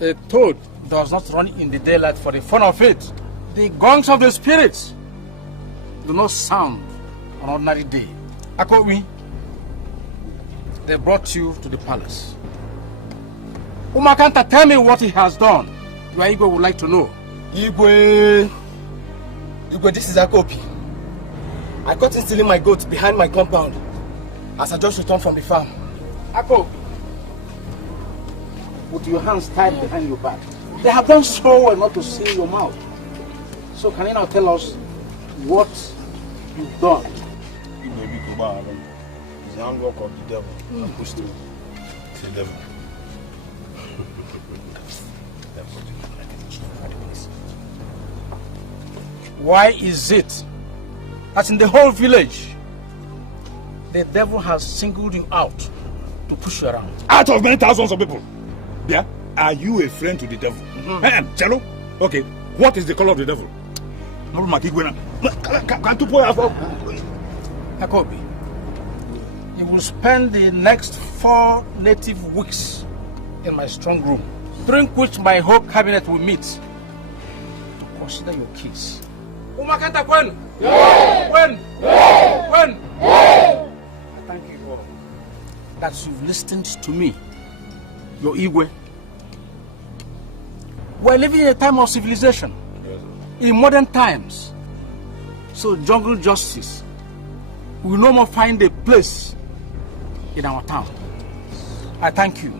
A toad does not run in the daylight for the fun of it. The gongs of the spirits do not sound on an ordinary day. Akowi, they brought you to the palace. Umakanta, tell me what he has done. Your Igwe would like to know. Igwe, this is Akopi. I caught him stealing my goats behind my compound as I just returned from the farm. Akopi, with your hands tied behind your back. They have done so well not to see your mouth. So can you now tell us what you've done? It's the handwork of the devil. It's the devil. Why is it that in the whole village the devil has singled you out to push you around? Out of many thousands of people. Yeah? Are you a friend to the devil? Chalo? Okay. What is the color of the devil? Akobi, you will spend the next 4 native weeks in my strong room, during which my whole cabinet will meet to consider your case. Umakanta when? When? Thank you all that you've listened to me, your Igwe. We're living in a time of civilization, in modern times. So jungle justice will no more find a place in our town. I thank you.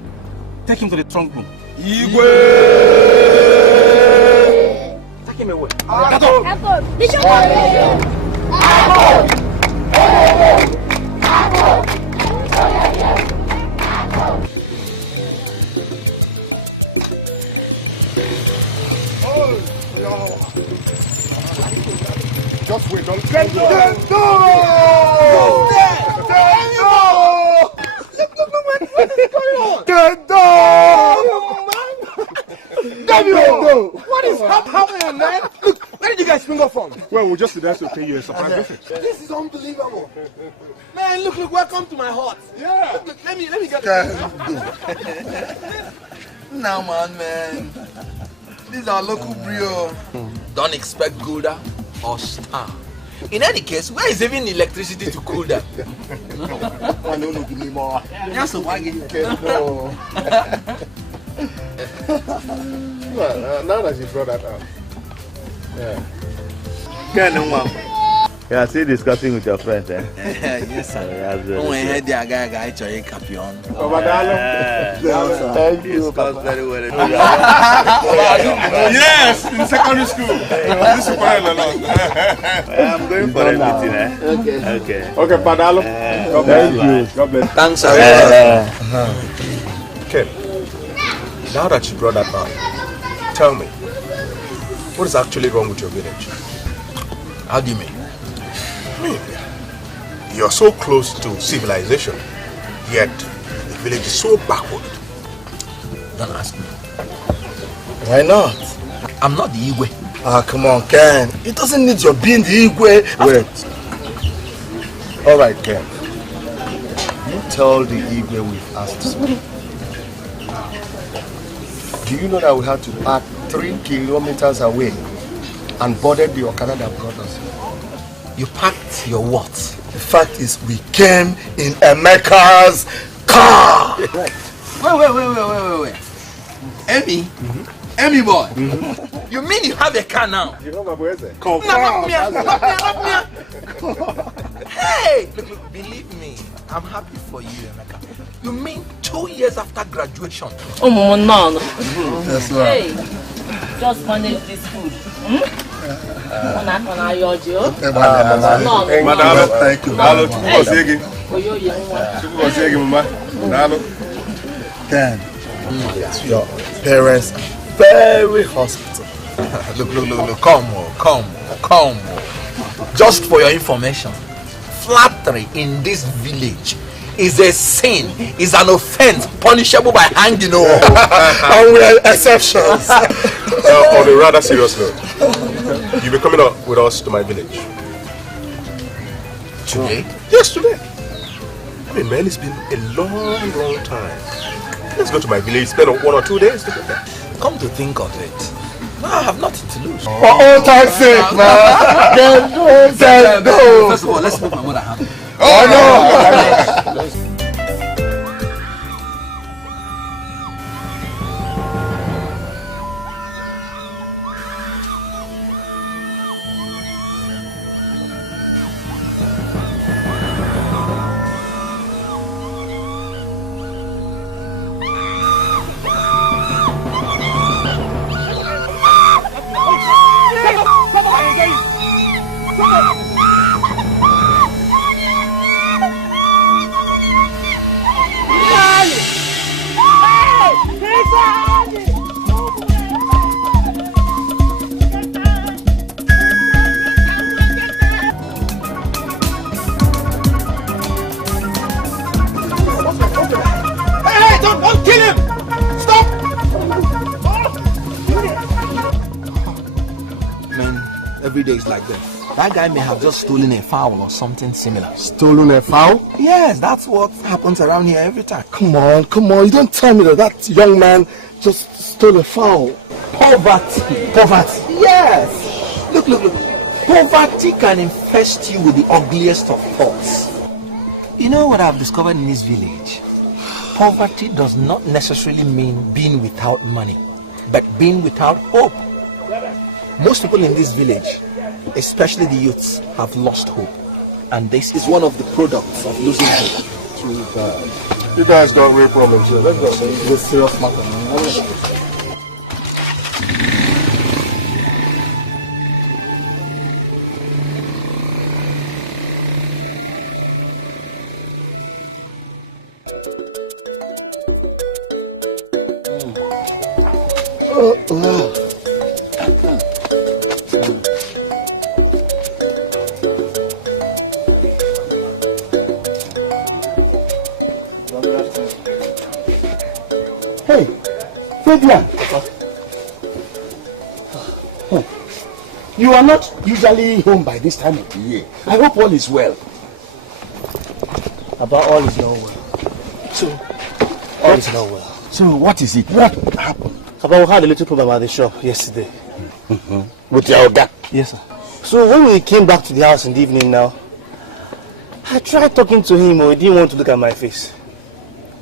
Take him to the trunk room. Igwe! Take him away. Just wait, don't What is happening, man? Look, where did you guys spring up from? Well, we just decided to pay you a surprise visit. This is unbelievable. Man, look, welcome to my hut. Yeah. Look, let me get it. Now, man. These are local brio. Don't expect Gouda or Star. In any case, where is even electricity to cool them? I know, give me more. Just a wagon. Now that you brought that up. Yeah. Yeah, still discussing with your friends, eh? Yes, sir. Oh, I had the guy champion. Thank you. Very well. Yes, in secondary school. This is I'm going for a meeting, eh? Okay. Okay, Padalo. God bless you. God bless. Thanks, sir. Okay. Now that you brought that up, tell me, what is actually wrong with your village? How do you mean? You're so close to civilization, yet the village is so backward. Don't ask me. Why not? I'm not the Igwe. Ah, come on, Ken. It doesn't need your being the Igwe. Wait. All right, Ken. You tell the Igwe we've asked to speak. Do you know that we had to park 3 kilometers away and boarded the Okada that brought us here? You packed your what? The fact is, we came in Emeka's car. Right. Wait. Emmy? Emmy boy? You mean you have a car now? You know my boy, is it? Not me. Hey! Look, believe me, I'm happy for you, Emeka. You mean 2 years after graduation? Oh, no. That's right. Hey, just manage this food. Madam, No. thank you. Ken, your parents are very hospitable. Look, come. Just for your information, flattery in this village is a sin, is an offense punishable by hanging over. And we are exceptions. On a rather serious note, you'll be coming up with us to my village. Today? Yes, today. I mean, man, it's been a long time. Let's go to my village, spend 1 or 2 days together. come to think of it, I have nothing to lose. For all time's sake, man. Get go. First of all, let's make my mother happy. Oh no. Every day is like this. That guy may have just stolen a fowl or something similar. Stolen a fowl? Yes, that's what happens around here every time. Come on. You don't tell me that young man just stole a fowl. Poverty. Yes. Look. Poverty can infest you with the ugliest of thoughts. You know what I've discovered in this village? Poverty does not necessarily mean being without money, but being without hope. Most people in this village, especially the youths, have lost hope. And this is one of the products of losing hope. Too bad. You guys got real problems here. Let's go. It's a serious matter, man. Hey, Fabian. You are not usually home by this time of the year. I hope all is well. About all is not well. All is not well. So what is it? What happened? About we had a little problem at the shop yesterday. With your guy? Yes, sir. So when we came back to the house in the evening now, I tried talking to him, but he didn't want to look at my face.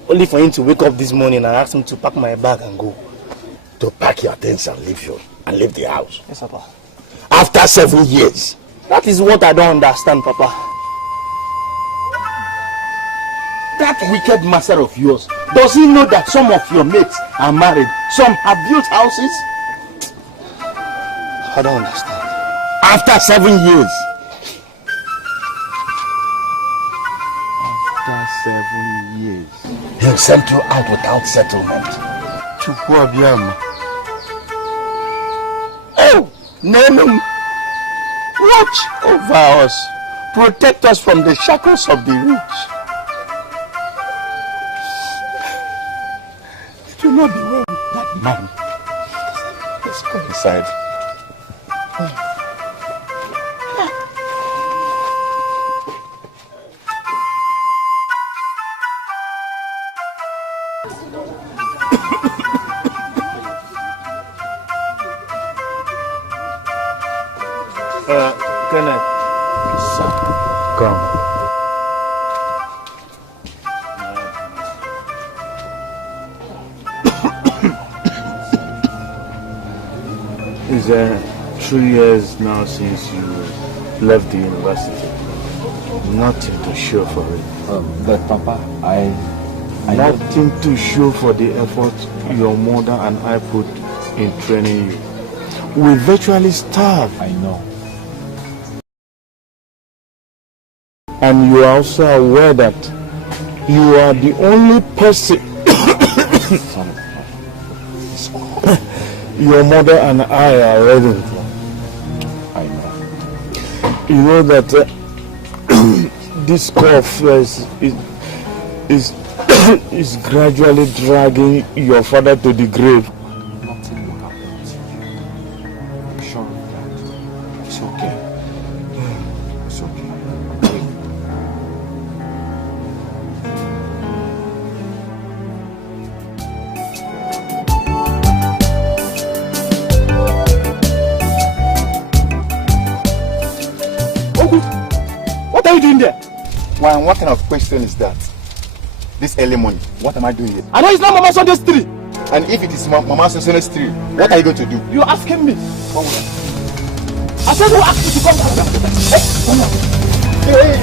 Only for him to wake up this morning and ask him to pack my bag and go. To pack your things and leave the house? Yes, Papa. After 7 years? That is what I don't understand, Papa. That wicked master of yours, does he know that some of your mates are married? Some have built houses? I don't understand. After 7 years? After 7 years. He'll send you out without settlement. Oh, name him. Watch over us. Protect us from the shackles of the rich. It will not be well with that man. Let's go inside. Kenneth. Sir, come. It's 3 years now since you left the university. Nothing to show for it. But Papa, I Nothing to show for the effort your mother and I put in training you. We virtually starved. I know. And you are also aware that you are the only person your mother and I are ready for. I know. You know that this cough is gradually dragging your father to the grave. Nothing will happen to you. I'm sure of that. It's okay. It's okay. Man, what kind of question is that? This early morning, what am I doing here? I know it's not Mama Sunday's tree. And if it is Mama Sunday's tree, what are you going to do? You're asking me. I said who asked you to come back? Hey, come on. Hey,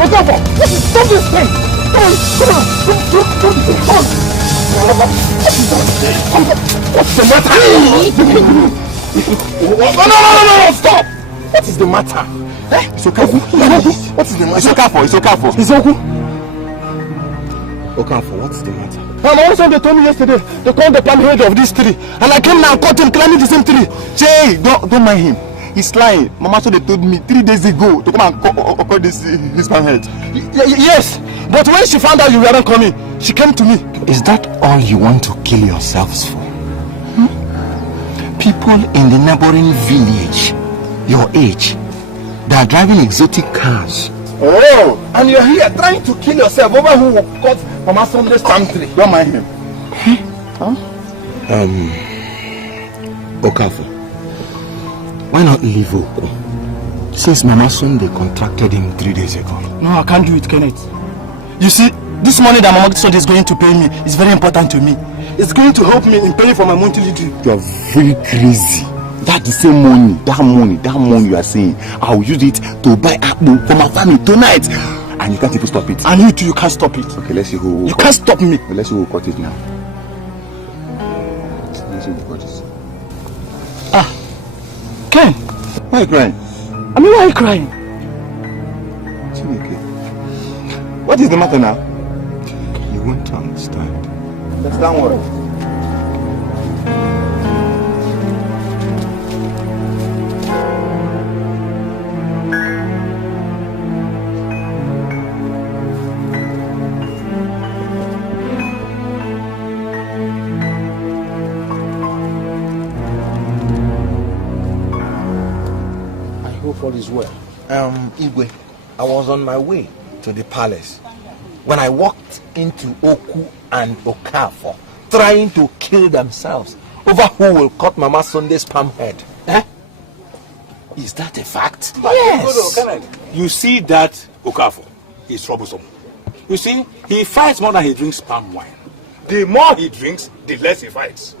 Okonkwo, stop this thing! Come on! What's the matter? No, stop! What is the matter? It's Okonkwo. What is the matter? It's Okonkwo. It's Okonkwo. Okonkwo, what is the matter? Also, they told me yesterday they called the palm head of this tree, and I came now and caught him climbing the same tree. Jay, don't mind him. He's lying. Mama so they told me 3 days ago to come and call this his palm head. Yes, but when she found out you weren't coming, she came to me. Is that all you want to kill yourselves for? People in the neighboring village, your age, they are driving exotic cars. Oh, and you're here trying to kill yourself over who cut Mama Sunday's palm tree. Don't mind him. Okonkwo, why not leave Oku? Since Mama Sunday contracted him 3 days ago. No, I can't do it, Kenneth. You see, this money that Mama Sunday is going to pay me is very important to me. It's going to help me in paying for my monthly due. You are very crazy. That the same money, that money you are saying, I will use it to buy apple for my family tonight. And you can't even stop it. And you too, you can't stop it. Okay, let's see who. You can't stop me. Let's see who cut it now. Let's see who cut it. Ken, why are you crying? I mean, why are you crying? Chineke, what is the matter now? You won't understand. Don't worry. All is well. Igwe, I was on my way to the palace when I walked into Oku and Okafor trying to kill themselves over who will cut Mama Sunday's palm head. Is that a fact? Yes. You see that Okafor is troublesome. You see, he fights more than he drinks palm wine. The more he drinks, the less he fights.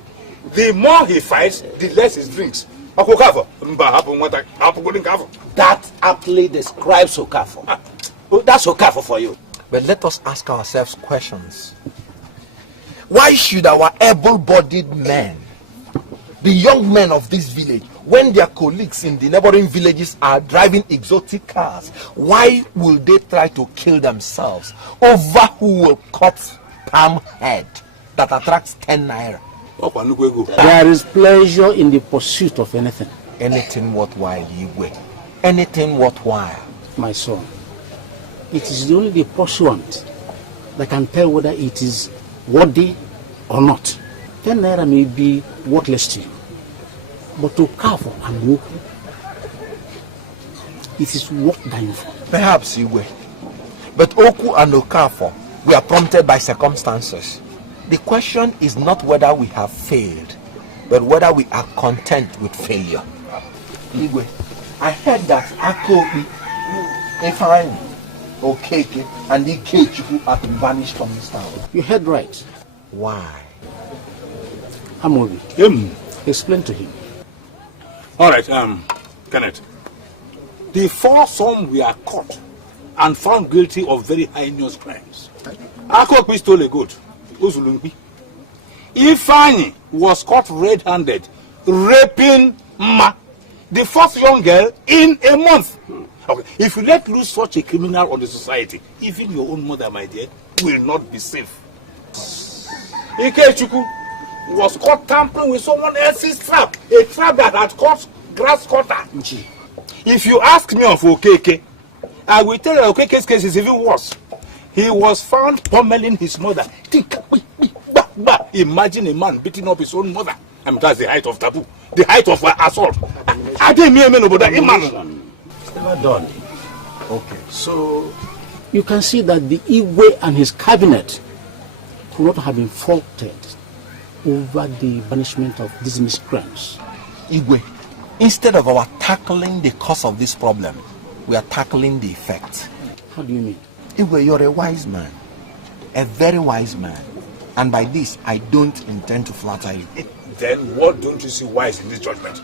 The more he fights, the less he drinks. That aptly describes Okafor. That's Okafor for you. But let us ask ourselves questions. Why should our able-bodied men, the young men of this village, when their colleagues in the neighboring villages are driving exotic cars, why will they try to kill themselves over who will cut palm head that attracts 10 naira? There is pleasure in the pursuit of anything. Anything worthwhile, Igwe. Anything worthwhile. My son, it is only the pursuant that can tell whether it is worthy or not. 10 naira may be worthless to you, but to Okafor and Nwogbu, it is worth dying for. Perhaps, Igwe. But Oku and Okafor were prompted by circumstances. The question is not whether we have failed, but whether we are content with failure. Igwe, I heard that Akobi, Efraim, Okeke, and Ikechuku are to vanish from this town. You heard right. Why? Amobi, explain to him. All right, Kenneth. The foursome were caught and found guilty of very heinous crimes. Akobi stole a goat. Ifeanyi was caught red-handed raping Ma, the first young girl, in a month. Okay, if you let loose such a criminal on the society, even your own mother, my dear, will not be safe. Ikechuku was caught tampering with someone else's trap, a trap that had caught grass cutter. If you ask me of Okeke, I will tell you Okeke's case is even worse. He was found pummeling his mother. Imagine a man beating up his own mother. I mean, that's the height of taboo, the height of assault. I didn't mean about that. It's never done. Okay, so you can see that the Igwe and his cabinet could not have been faulted over the banishment of these miscreants. Igwe, Instead of our tackling the cause of this problem, we are tackling the effect. How do you mean? Igwe, you're a wise man. A very wise man. And by this, I don't intend to flatter you. Then what don't you see wise in this judgment?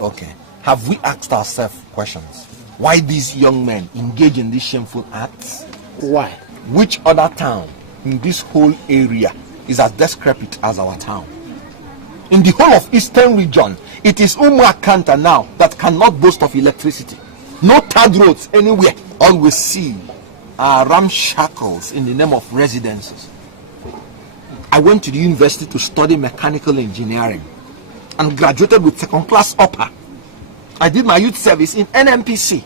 Okay. Have we asked ourselves questions? Why these young men engage in these shameful acts? Why? Which other town in this whole area is as decrepit as our town? In the whole of Eastern region, it is Umuakanta now that cannot boast of electricity. No third roads anywhere. All we see are ramshackles in the name of residences. I went to the university to study mechanical engineering and graduated with second-class upper. I did my youth service in NMPC,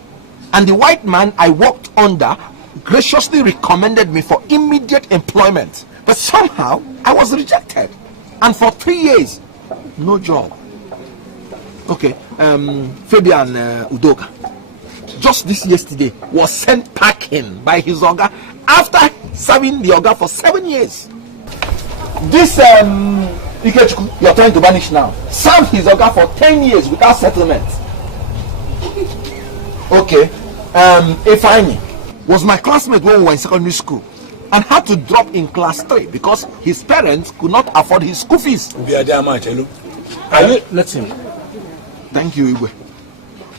and the white man I worked under graciously recommended me for immediate employment. But somehow, I was rejected. And for 3 years, no job. Okay, Fabian Udoka, just this yesterday, was sent packing by his Oga after serving the Oga for 7 years. This Ikechukwu you're trying to banish now served his Oga for 10 years without settlement. Okay, Ifeanyi was my classmate when we were in secondary school and had to drop in class 3 because his parents could not afford his school fees. Let him. Thank you, Igwe.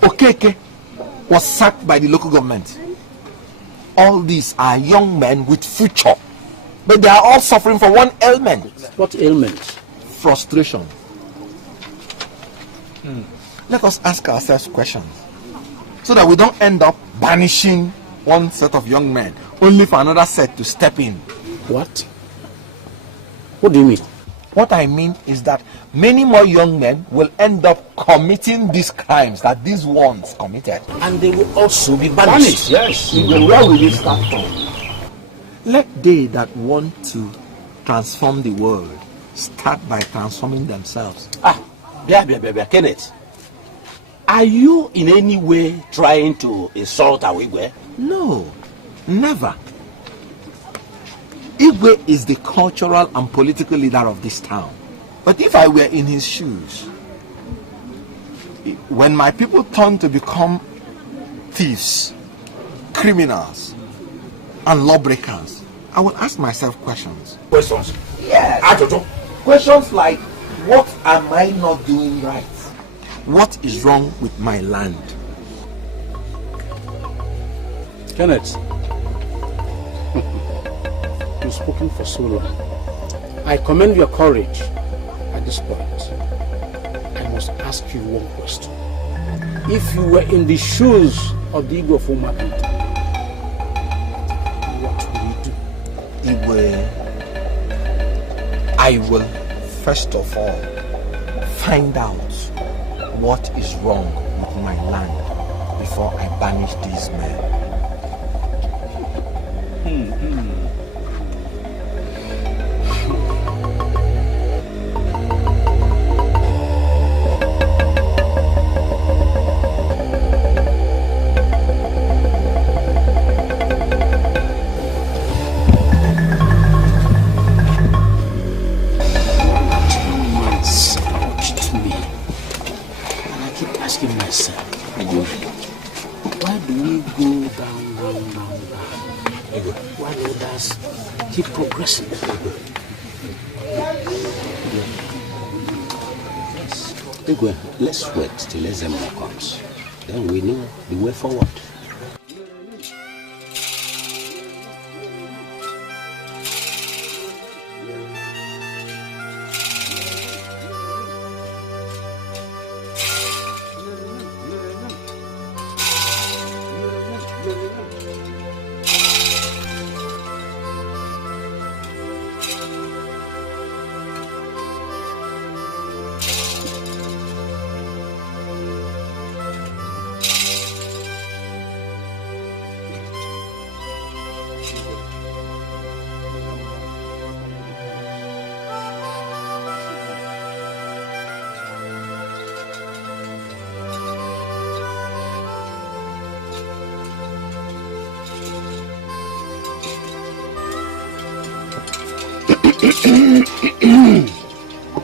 Okeke was sacked by the local government. All these are young men with future, but they are all suffering from one ailment. What ailment? Frustration. Let us ask ourselves questions so that we don't end up banishing one set of young men only for another set to step in. What? What do you mean? What I mean is that many more young men will end up committing these crimes that these ones committed. And they will also be banished. Yes. Where will we start from? Let they that want to transform the world start by transforming themselves. Kenneth. Are you in any way trying to insult our Igwe? No, never. Igwe is the cultural and political leader of this town. But if I were in his shoes, when my people turn to become thieves, criminals, and lawbreakers, I will ask myself questions. Questions? Yes. Questions like, what am I not doing right? What is wrong with my land? Kenneth, you've spoken for so long. I commend your courage. At this point, I must ask you one question. If you were in the shoes of the Igwe of Umakanta, what would you do? Igwe, I will first of all find out what is wrong with my land before I banish these men. Keep progressing. Igwe, let's wait till Ezemo comes. Then we know the way forward.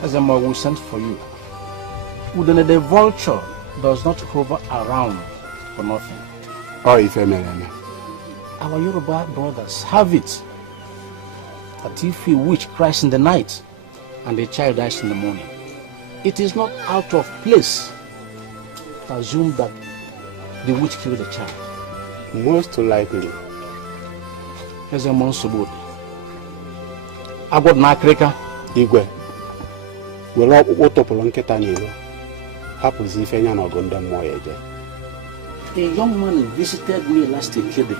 Ezemo will send for you. Udene the vulture does not hover around for nothing. Oh, Efe Meleme. Our Yoruba brothers have it that if a witch cries in the night and the child dies in the morning, it is not out of place to assume that the witch killed the child. Most likely. There's a monster body. I got Nakreka. Igwe. Well, what up on Ketani? Happens if any are going to Moyaja. A young man visited me last year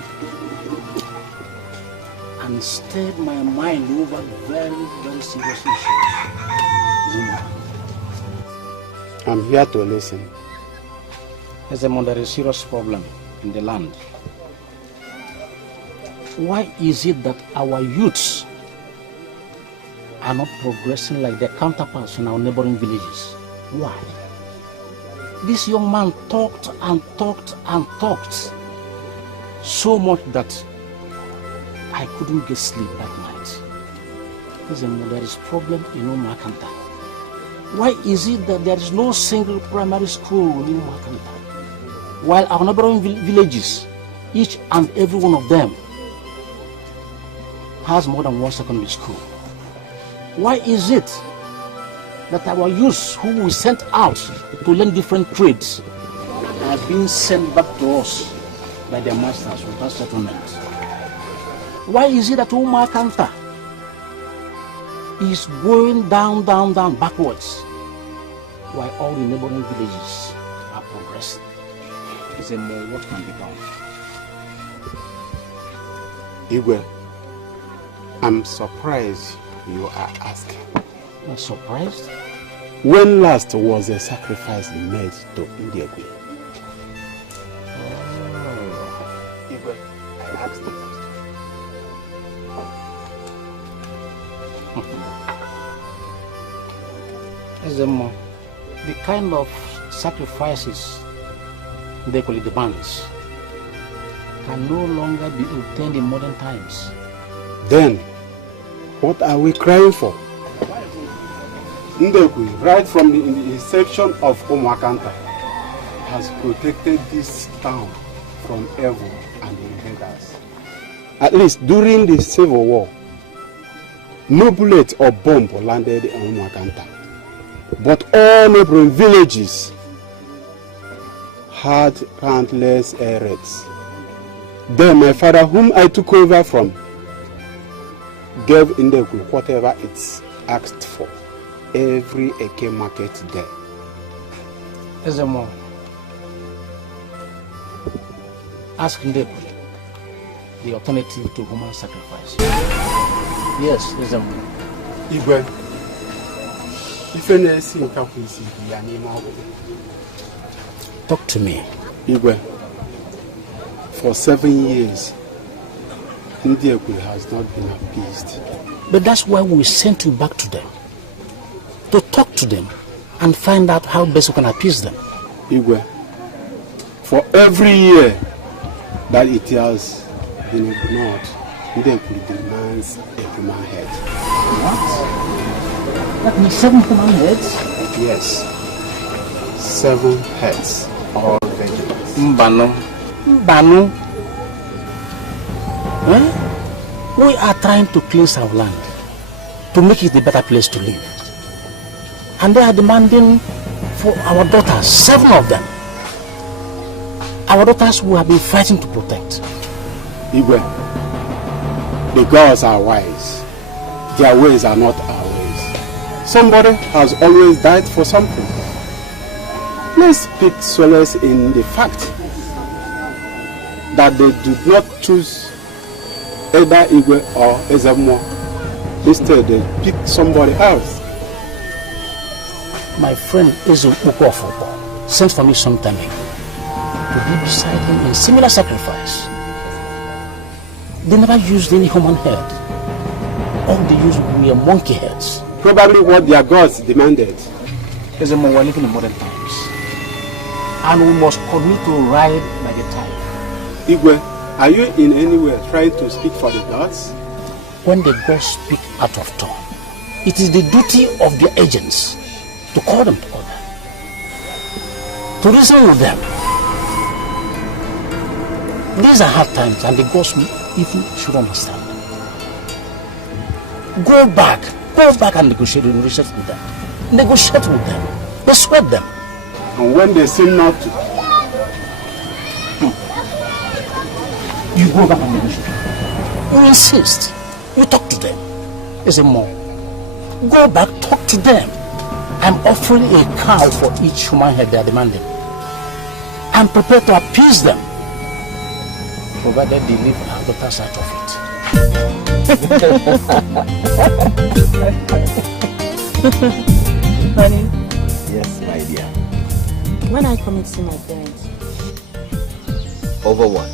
and stirred my mind over very, very serious issues. I'm here to listen. There's a serious problem in the land. Why is it that our youths are not progressing like their counterparts in our neighboring villages? Why? This young man talked and talked and talked so much that I couldn't get sleep that night. There is problem in Umakanta. Why is it that there is no single primary school in Umakanta, while our neighboring villages, each and every one of them, has more than one secondary school? Why is it that our youths who we sent out to learn different trades are being sent back to us by their masters without settlement? Why is it that Umakanta is going down, backwards, while all the neighboring villages are progressing? What can be done? Igwe, I'm surprised you are asking. You're surprised? When last was a sacrifice made to Ndiegwe? Igwe, I asked the question. The kind of sacrifices they call it demands can no longer be obtained in modern times. Then, what are we crying for? Ndegwe, right from the inception of Umakanta, has protected this town from evil and invaders. At least during the Civil War, no bullet or bomb landed in Umakanta, but all neighboring villages had countless air raids. Then my father, whom I took over from, gave Ndegwe whatever it's asked for. Every Eke market there. Ezemo, ask Ndegwe the alternative to human sacrifice. Yes, Ezemo. Igwe, talk to me. Igwe, for 7 years, Ndegwe has not been appeased. But that's why we sent you back to them, to talk to them and find out how best we can appease them. Igwe, for every year that it has been ignored, Ndegwe demands a human head. What? That means 7 human heads? Yes. 7 heads, all vegetables. Mbano. Eh? We are trying to cleanse our land, to make it a better place to live. And they are demanding for our daughters, 7 of them. Our daughters who have been fighting to protect. Igwe, the gods are wise. Their ways are not our ways. Somebody has always died for something. Let's take solace in the fact that they did not choose either Igwe or Ezemo. Instead, they picked somebody else. My friend Loco Efe sent for me some time ago to be beside him in similar sacrifice. They never used any human head. All they used were monkey heads. Probably what their gods demanded. We're living in modern times, and we must continue to ride like a tide. Igwe, are you in any way trying to speak for the gods? When the gods speak out of turn, it is the duty of their agents to call them to order. to reason with them. These are hard times and the gods even should understand. Go back and negotiate with them. Negotiate with them. Persuade them. And when they say not to, you go back and negotiate. You insist. You talk to them. Is it more? Go back, talk to them. I'm offering a cow for each human head they are demanding. I'm prepared to appease them, provided they leave our daughters out of it. Honey. Yes, my dear. When I come to see my parents. Over what?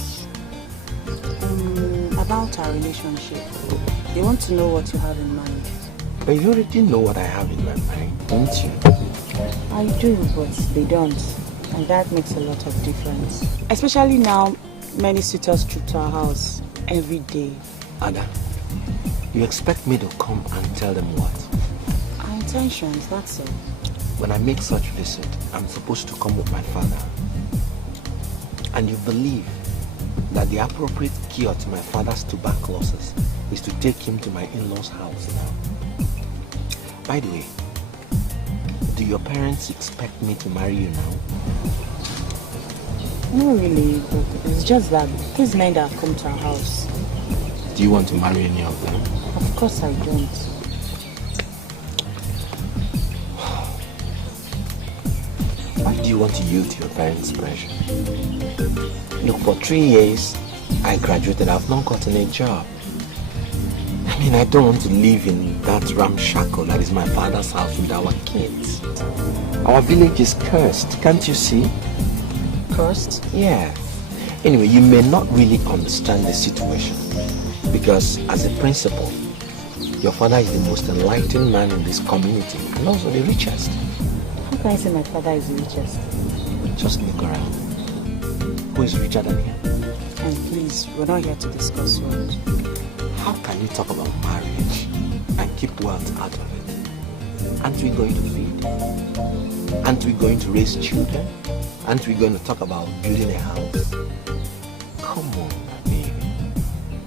About our relationship. They want to know what you have in mind. But you already know what I have in my mind, don't you? I do, but they don't. And that makes a lot of difference. Especially now, many suitors troop to our house every day. Ada, you expect me to come and tell them what? Our intentions, that's all. When I make such visit, I'm supposed to come with my father. And you believe that the appropriate cure to my father's tuberculosis is to take him to my in-laws' house now. By the way, do your parents expect me to marry you now? No, really, but it's just that these men that have come to our house. Do you want to marry any of them? Of course I don't. Why do you want to yield to your parents' pressure? Look, for 3 years, I graduated. I've not gotten a job. I mean, I don't want to live in that ramshackle that is my father's house with our kids. Our village is cursed, can't you see? Cursed? Yeah. Anyway, you may not really understand the situation because as a principal, your father is the most enlightened man in this community and also the richest. How can I say my father is the richest? Just look around. Who is richer than him? And please, we're not here to discuss wealth. How can you talk about marriage and keep wealth out of it? Aren't we going to feed? Aren't we going to raise children? Aren't we going to talk about building a house? Come on, baby.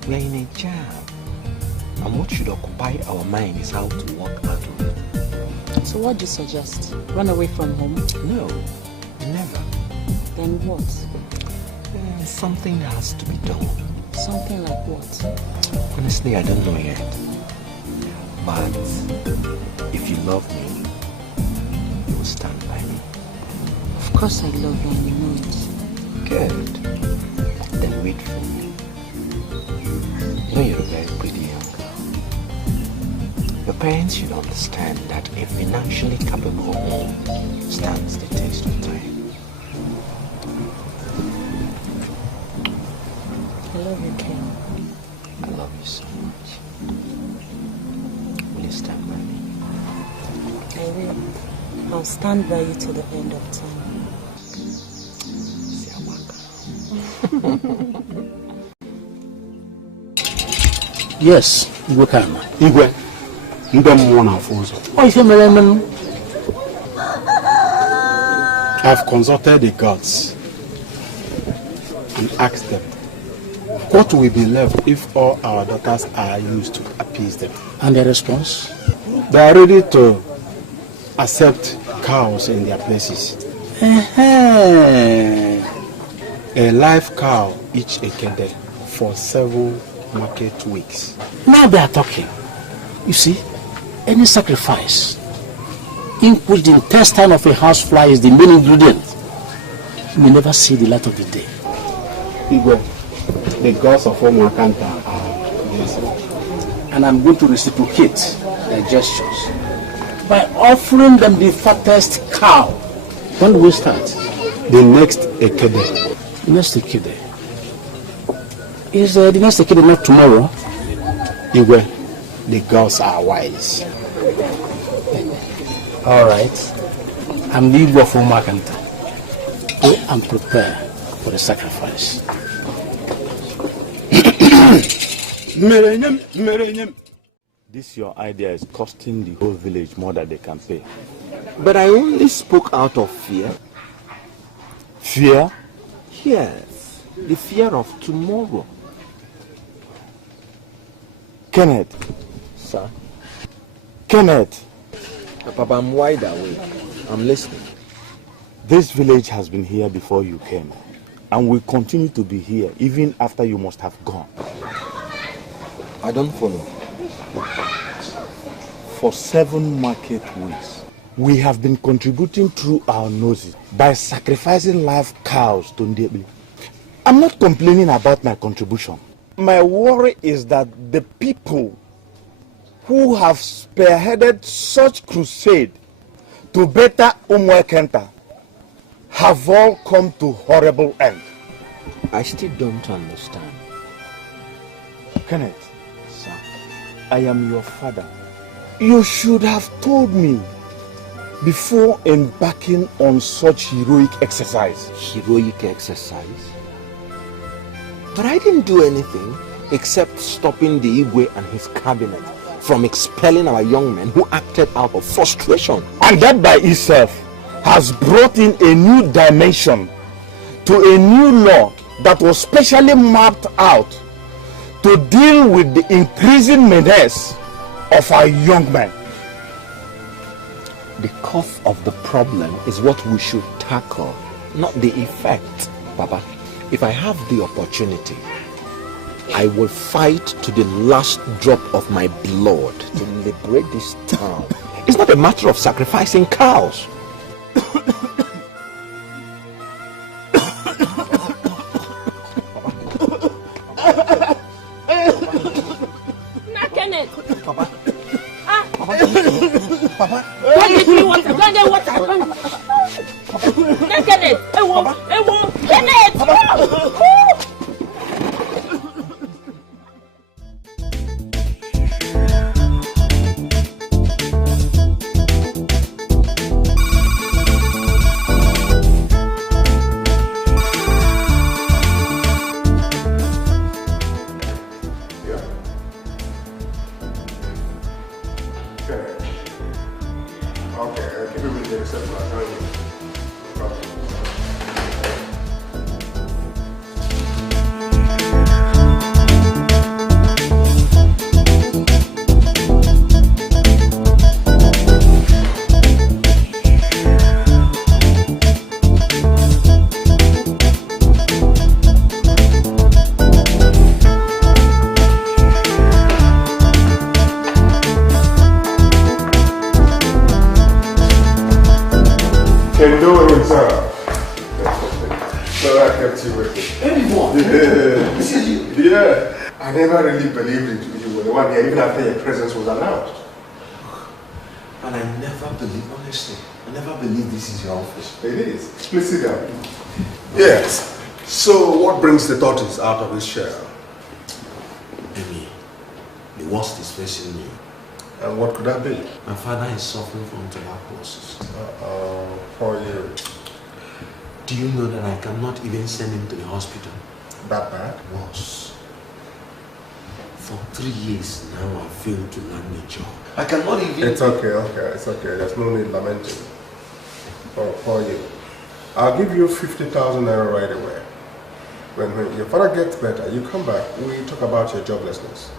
We are in a jam. And what should occupy our mind is how to walk out of it. So what do you suggest? Run away from home? No, never. Then what? Something has to be done. Something like what? Honestly, I don't know yet. But if you love me, you will stand by me. Of course I love you and you know it. Good. Then wait for me. You know you're a very pretty young girl. Your parents should understand that a financially capable home stands the test of time. I love you, Ken. I love you so much. Will you stand by me? I will. I'll stand by you till the end of time. Yes, Igwe Kama. Igwe, ndị mmụọ na-afụ ụzọ. Oh, ife mere eme. I've consulted the gods and asked them, what will be left if all our daughters are used to appease them? And their response? They are ready to accept cows in their places. A live cow each ekede for 7 market weeks. Now they are talking. You see, any sacrifice in which the intestine of a housefly is the main ingredient will never see the light of the day. Igwe, the gods of Omuakanta are blessed. And I'm going to reciprocate their gestures by offering them the fattest cow. When do we start? The next ekede. The next ekede. Is the next ekede not tomorrow? Igwe, the gods are wise. All right. I'm the Igwe of Omuakanta. Go and prepare for the sacrifice. This your idea is costing the whole village more than they can pay. But I only spoke out of fear. Fear? Yes, the fear of tomorrow. Kenneth. Sir? Kenneth. Papa, I'm wide awake. I'm listening. This village has been here before you came, and will continue to be here even after you must have gone. I don't follow. For 7 market weeks, we have been contributing through our noses by sacrificing live cows to Ndebili. I'm not complaining about my contribution. My worry is that the people who have spearheaded such crusade to better Umwekenta have all come to horrible end. I still don't understand. Kenneth, sir, I am your father. You should have told me before embarking on such heroic exercise. Heroic exercise? But I didn't do anything except stopping the Igwe and his cabinet from expelling our young men who acted out of frustration. And that by itself has brought in a new dimension to a new law that was specially mapped out to deal with the increasing menace of our young men. The cause of the problem is what we should tackle, not the effect. Papa, if I have the opportunity, I will fight to the last drop of my blood to liberate this town. It's not a matter of sacrificing cows. Papa. Papa. Don't give me water. Don't get water. Don't get it. Kenneth. I never really believed it you were the one here, even after your presence was announced. And I never believed, honestly, I never believed this is your office. It is. Please sit down. Yes. So what brings the tortoise out of his shell? Amy, the worst is facing me. And what could that be? My father is suffering from tuberculosis. For you. Do you know that I cannot even send him to the hospital? That bad? Worse. For 3 years now, I failed to land a job. I cannot even... It's okay. It's okay. There's no need lamenting. For you. I'll give you 50,000 naira right away. When your father gets better, you come back. We talk about your joblessness.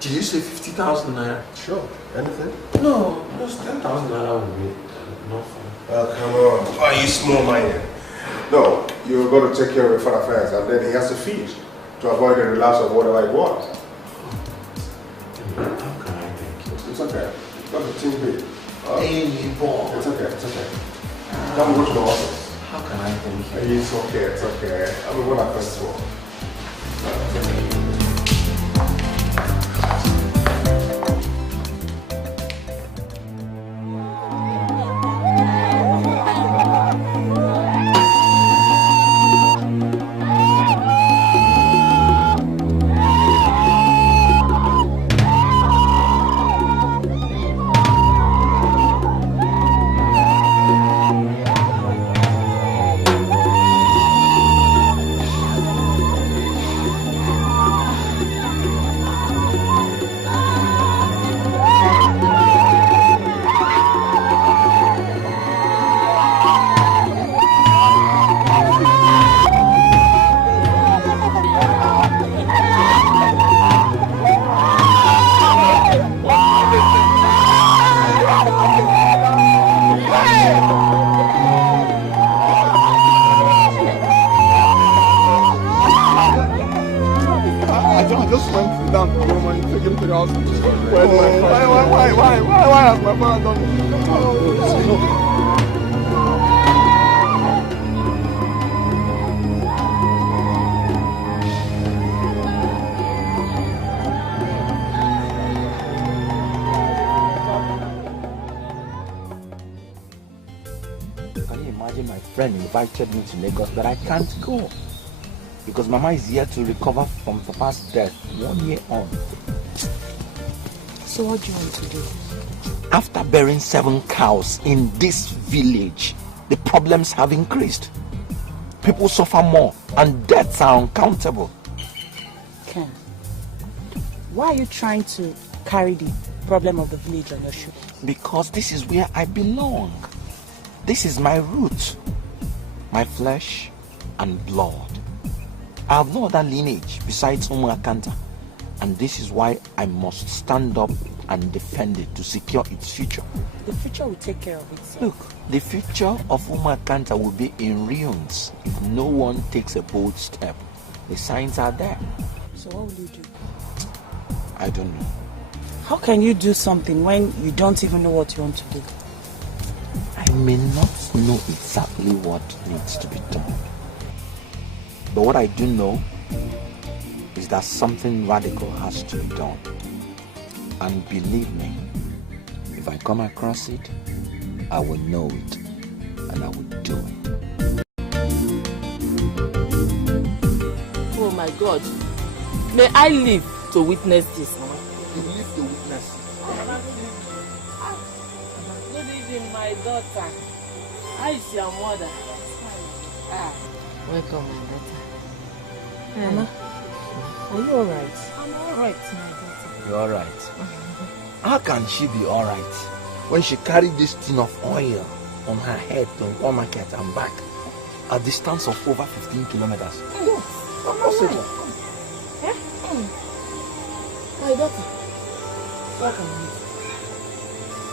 Did you say 50,000 naira? Sure. Anything? No, just 10,000 naira would be enough. Oh, come on. Why are you small-minded? No, you're going to take care of your father first, and then he has to feed to avoid the relapse of whatever he wants. How can I thank you? It's okay. Got the team here. It's okay. Come go to the office. How can I thank you? It's okay. I mean, what happens to her? just went down to the money, take him to the hospital. Why has my father done this? Can you imagine my friend invited me to Lagos, but I can't go because Mama is here to recover from Papa's death 1 year on. So what do you want to do? After burying 7 cows in this village, the problems have increased. People suffer more and deaths are uncountable. Ken, why are you trying to carry the problem of the village on your shoulders? Because this is where I belong. This is my root, my flesh and blood. I have no other lineage besides Umuakanta, and this is why I must stand up and defend it to secure its future. The future will take care of itself. Look, the future of Umuakanta will be in ruins if no one takes a bold step. The signs are there. So what will you do? I don't know. How can you do something when you don't even know what you want to do? I may not know exactly what needs to be done. But what I do know is that something radical has to be done. And believe me, if I come across it, I will know it and I will do it. Oh my God. May I live to witness this. You live to witness. Good evening, my daughter. How is your mother? Welcome, my daughter. Mama, are you alright? I'm alright, my daughter. You're alright. How can she be alright when she carried this tin of oil on her head to one market and back a distance of over 15 kilometers? Not possible. My daughter, what can I do?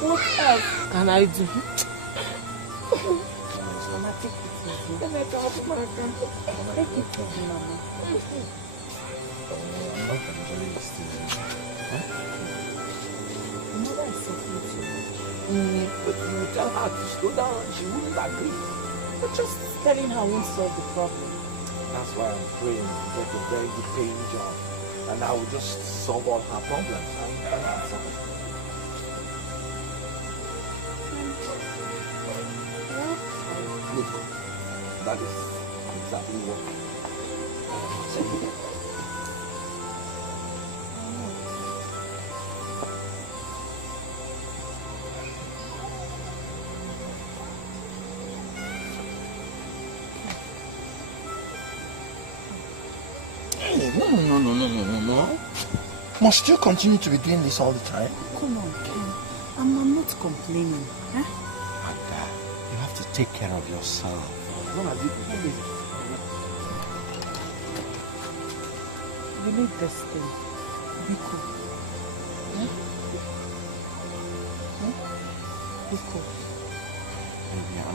What else can I do? Mama, take it easy. Take it easy, Mama. Mother is suffering too. But you tell her to slow down, she wouldn't agree. But just telling her won't solve the problem. That's why I'm praying to get a very good paying job. And I will just solve all her problems. Look, that is exactly what I'm saying. No. Must you continue to be doing this all the time? Come on, Ken. I'm not complaining. Huh? Ada, you have to take care of yourself. You need this thing. Be cool. Be cool. Yeah.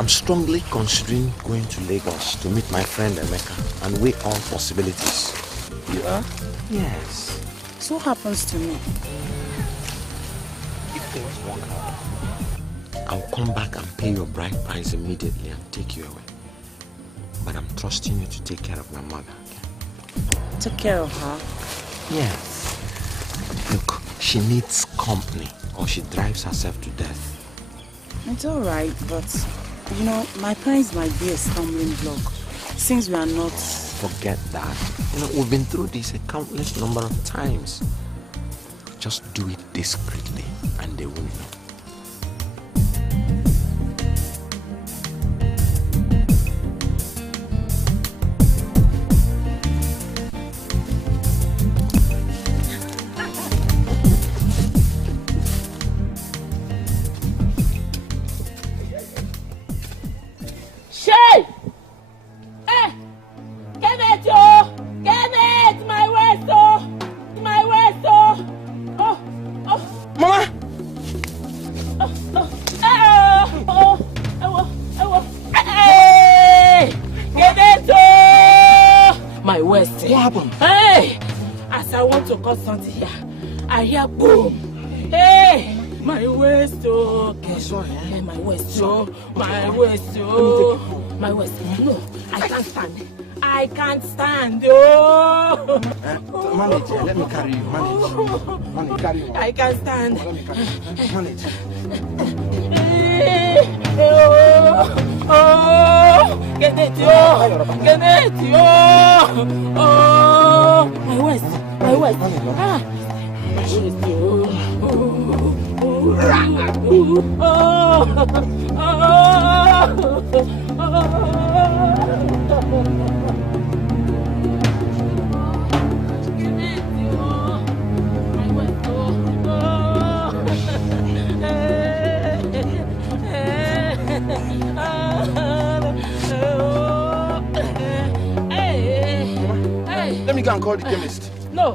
I'm strongly considering going to Lagos to meet my friend Emeka and weigh all possibilities. You are? Yes. So what happens to me? If things work out, I'll come back and pay your bride price immediately and take you away. But I'm trusting you to take care of my mother. Okay? Take care of her? Yes. Look, she needs company or she drives herself to death. It's alright, but you know, my parents might be a stumbling block since we are not. Forget that. You know, we've been through this a countless number of times. Just do it discreetly and they won't know. Kenneth, yo! What happened? Hey! As I want to cut something here, I hear boom. Hey! My waist, oh. Okay. Sorry, eh? My waist, oh. My waist, oh. My waist. No, I can't stand. I can't stand, oh. Manage, let me carry you. Manage, carry you. I can't stand. Let me carry you. Manage. Kenneth, my waist, my waist. Ah, my waist, Let me go and call the chemist. No.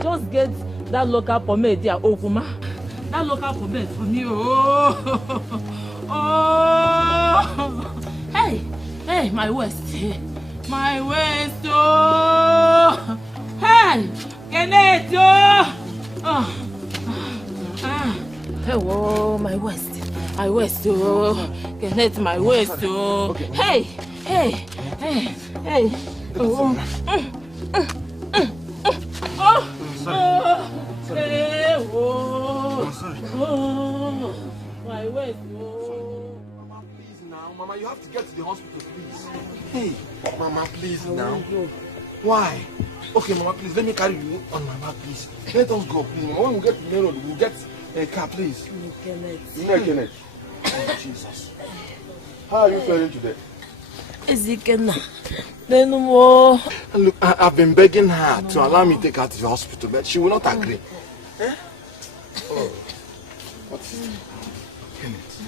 Just get that local pomade there, Okuma. That local pomade for me. Hey, my waist. My waist. Oh. Hey, Kenneth. Oh, my waist. My waist. Oh, Kenneth, my waist. Oh. Hey. Oh. My waist. Mama, please now. Mama, you have to get to the hospital, please. Hey, Mama, please now. Why? Okay, Mama, please, let me carry you on my back, please. Let us go, please. When we get to the main road, we'll get a car, please. Kenneth. Oh, Jesus. How are you feeling today? Look, I've been begging her to allow me to take her to the hospital, but she will not agree. Eh? Oh. What is it? Kenneth,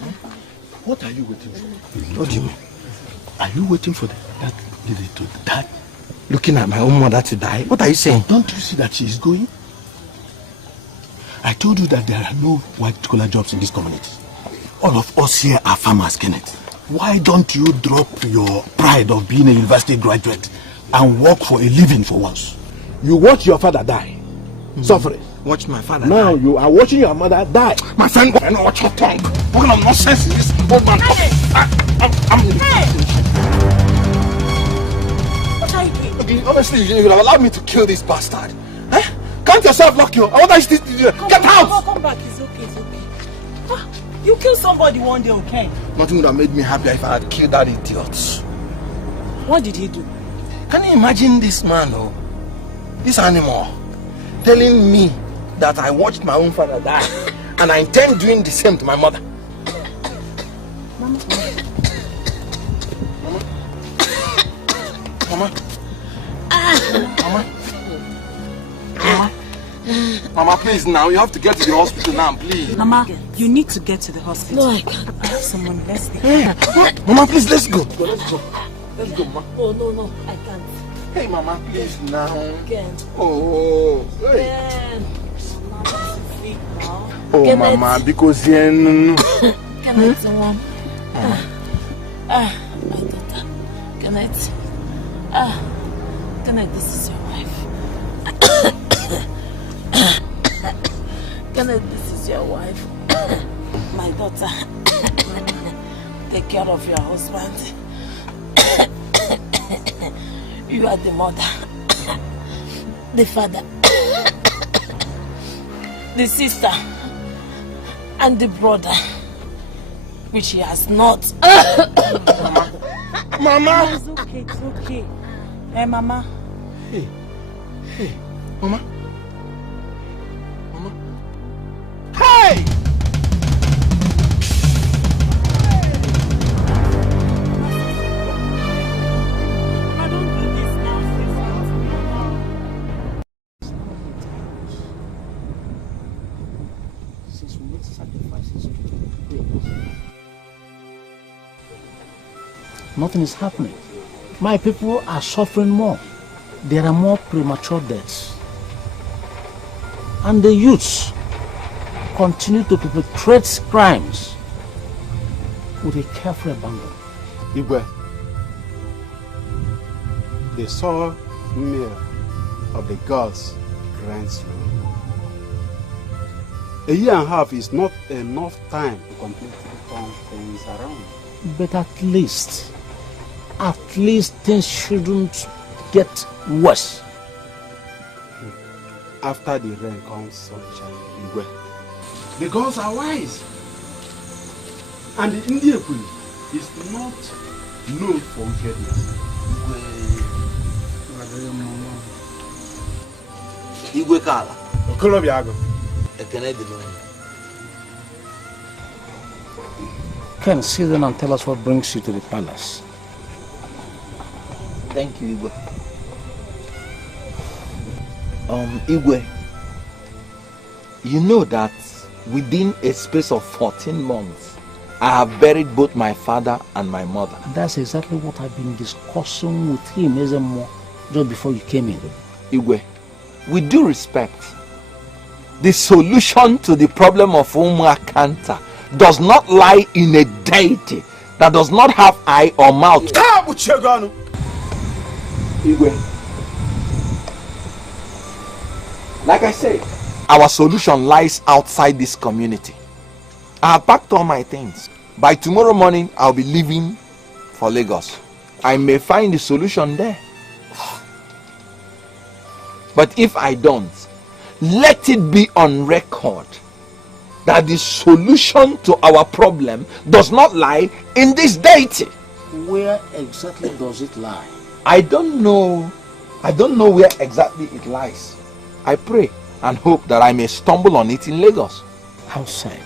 what are you waiting for? What do you mean? Are you waiting for that lady to die? Looking at my own mother to die? What are you saying? Don't you see that she is going? I told you that there are no white-collar jobs in this community. All of us here are farmers, Kenneth. Why don't you drop your pride of being a university graduate and work for a living for once? You watch your father die, suffering. Watch my father die? Now you are watching your mother die. My friend, watch your tongue. What kind of nonsense is this old man? I'm What are you doing? Okay, honestly, you have allowed me to kill this bastard. Eh? Can't yourself lock you? What are you still doing? Get out! Come back, it's okay. You kill somebody one day, okay? Nothing would have made me happier if I had killed that idiot. What did he do? Can you imagine this man, this animal, telling me that I watched my own father die and I intend doing the same to my mother? Mama. Mama, please now, you have to get to the hospital now, please. Mama, you need to get to the hospital. No, I can't. I have someone, let's go. Mama, please, let's go. Let's go, Mama. Oh, no, I can't. Hey, Mama, please now. Again. Oh, hey. Again. Oh, Kenneth. Mama, because you Kenneth, my daughter. Kenneth. Kenneth, this is your wife. Kenneth, this is your wife. My daughter. Take care of your husband. You are the mother, the father, the sister, and the brother, which he has not. Mama! It's okay. Hey, Mama. Hey, Mama. Hey! Nothing is happening. My people are suffering more. There are more premature deaths. And the youths continue to perpetrate crimes with a careful abandon. Ibwe, they saw meal of the gods grants you. A year and a half is not enough time to completely turn things around. But at least things shouldn't get worse. After the rain comes sunshine. The gods are wise. And the Indian queen is not known for wickedness. Igwe Kala. Okolobiago. Ken, sit down and tell us what brings you to the palace. Thank you, Igwe. Igwe, you know that within a space of 14 months, I have buried both my father and my mother. That's exactly what I've been discussing with him, Ezemo, just before you came in. Igwe, with due respect, the solution to the problem of Umuakanta does not lie in a deity that does not have eye or mouth. Igwe, like I said, our solution lies outside this community. I have packed all my things. By tomorrow morning, I'll be leaving for Lagos. I may find the solution there. But if I don't, let it be on record that the solution to our problem does not lie in this deity. Where exactly does it lie? I don't know where exactly it lies. I pray and hope that I may stumble on it in Lagos. Outside?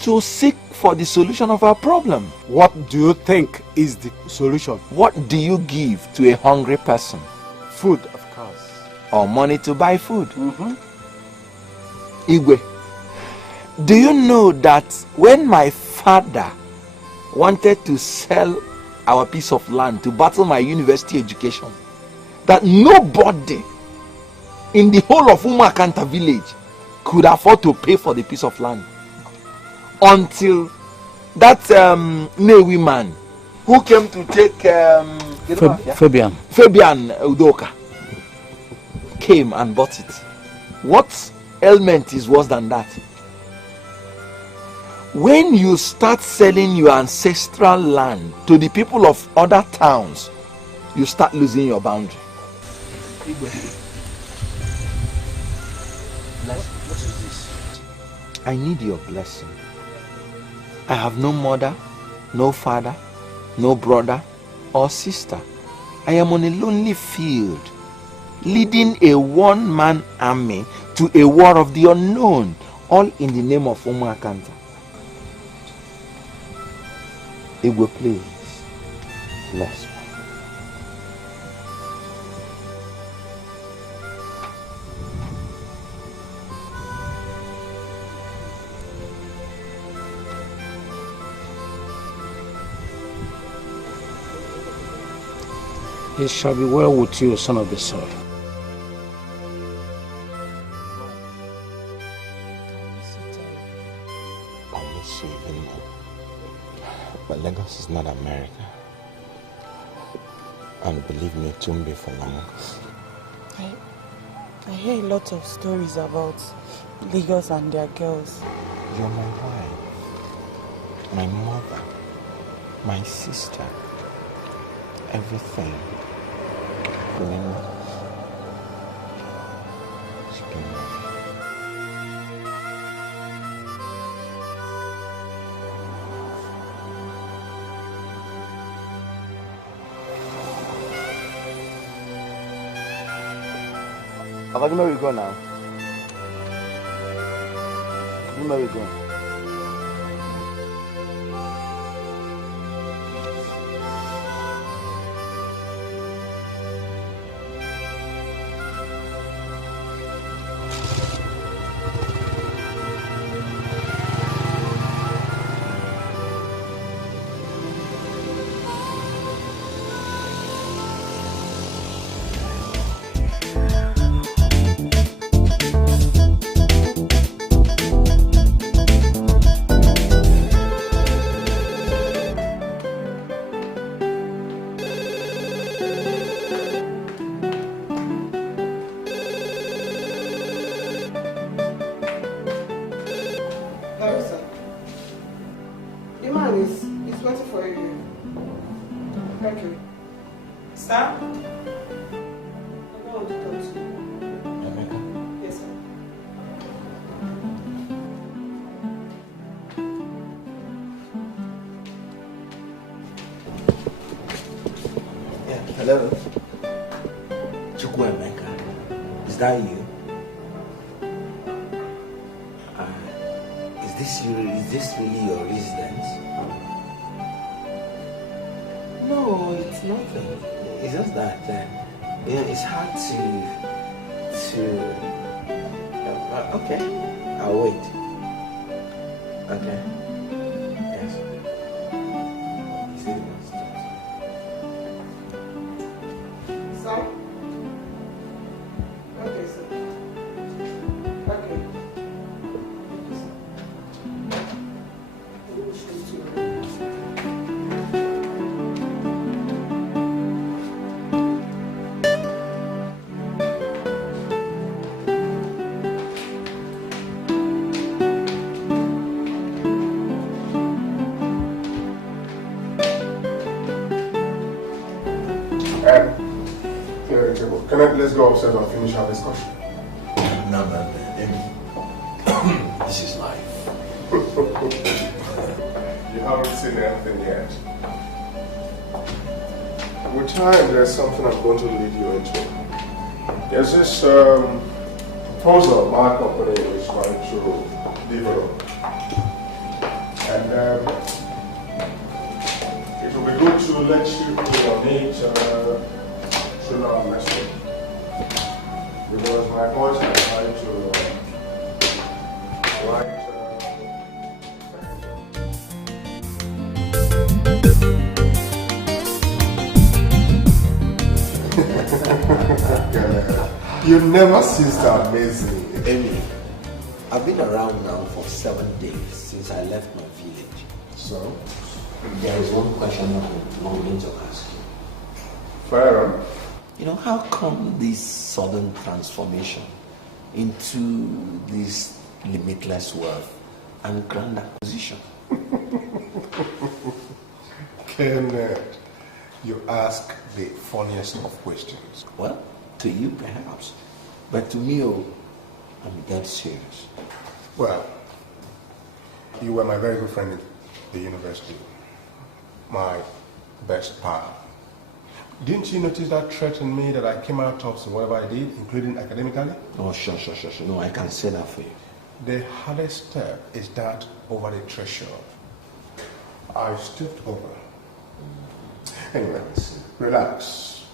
To seek for the solution of our problem. What do you think is the solution? What do you give to a hungry person? Food, of course. Or money to buy food? Igwe, do you know that when my father wanted to sell our piece of land to battle my university education, that nobody in the whole of Umuakanta village could afford to pay for the piece of land until that Newi man who came to take Fabian Udoka came and bought it. What ailment is worse than that? When you start selling your ancestral land to the people of other towns, you start losing your boundary. What is this? I need your blessing. I have no mother, no father, no brother or sister. I am on a lonely field, leading a one-man army to a war of the unknown, all in the name of Umuakanta. Igwe, please, bless me. It shall be well with you, son of the soil. I miss you even more. But Lagos is not America. And believe me, it won't be for long. I hear a lot of stories about Lagos and their girls. You're my wife, my mother, my sister, everything. Remember? Where we go now? Where we go? Hello? Chukwuemeka, is that you? Is this really your residence? No, it's nothing. It's just that it's hard to okay, I'll wait. Okay. Yes. So? Okay, sir. Okay. Let's go upstairs and finish our discussion. No. This is life. You haven't seen anything yet. With time, there's something I'm going to lead you into. There's this proposal my company is trying to develop. And it will be good to let you meet through our message. Because my boys are trying to write you never cease to amaze me. Amy, I've been around now for 7 days since I left my village. So? There is one question I'm longing to ask you. Fair enough. You know, how come this sudden transformation into this limitless wealth and grand acquisition? Kenneth, you ask the funniest of questions. Well, to you perhaps, but to me, I'm dead serious. Well, you were my very good friend in the university, my best pal. Didn't you notice that threatened me that I came out tops in whatever I did, including academically? Oh, sure. No, I can say that for you. The hardest step is that over the threshold. I stepped over. Anyway, relax.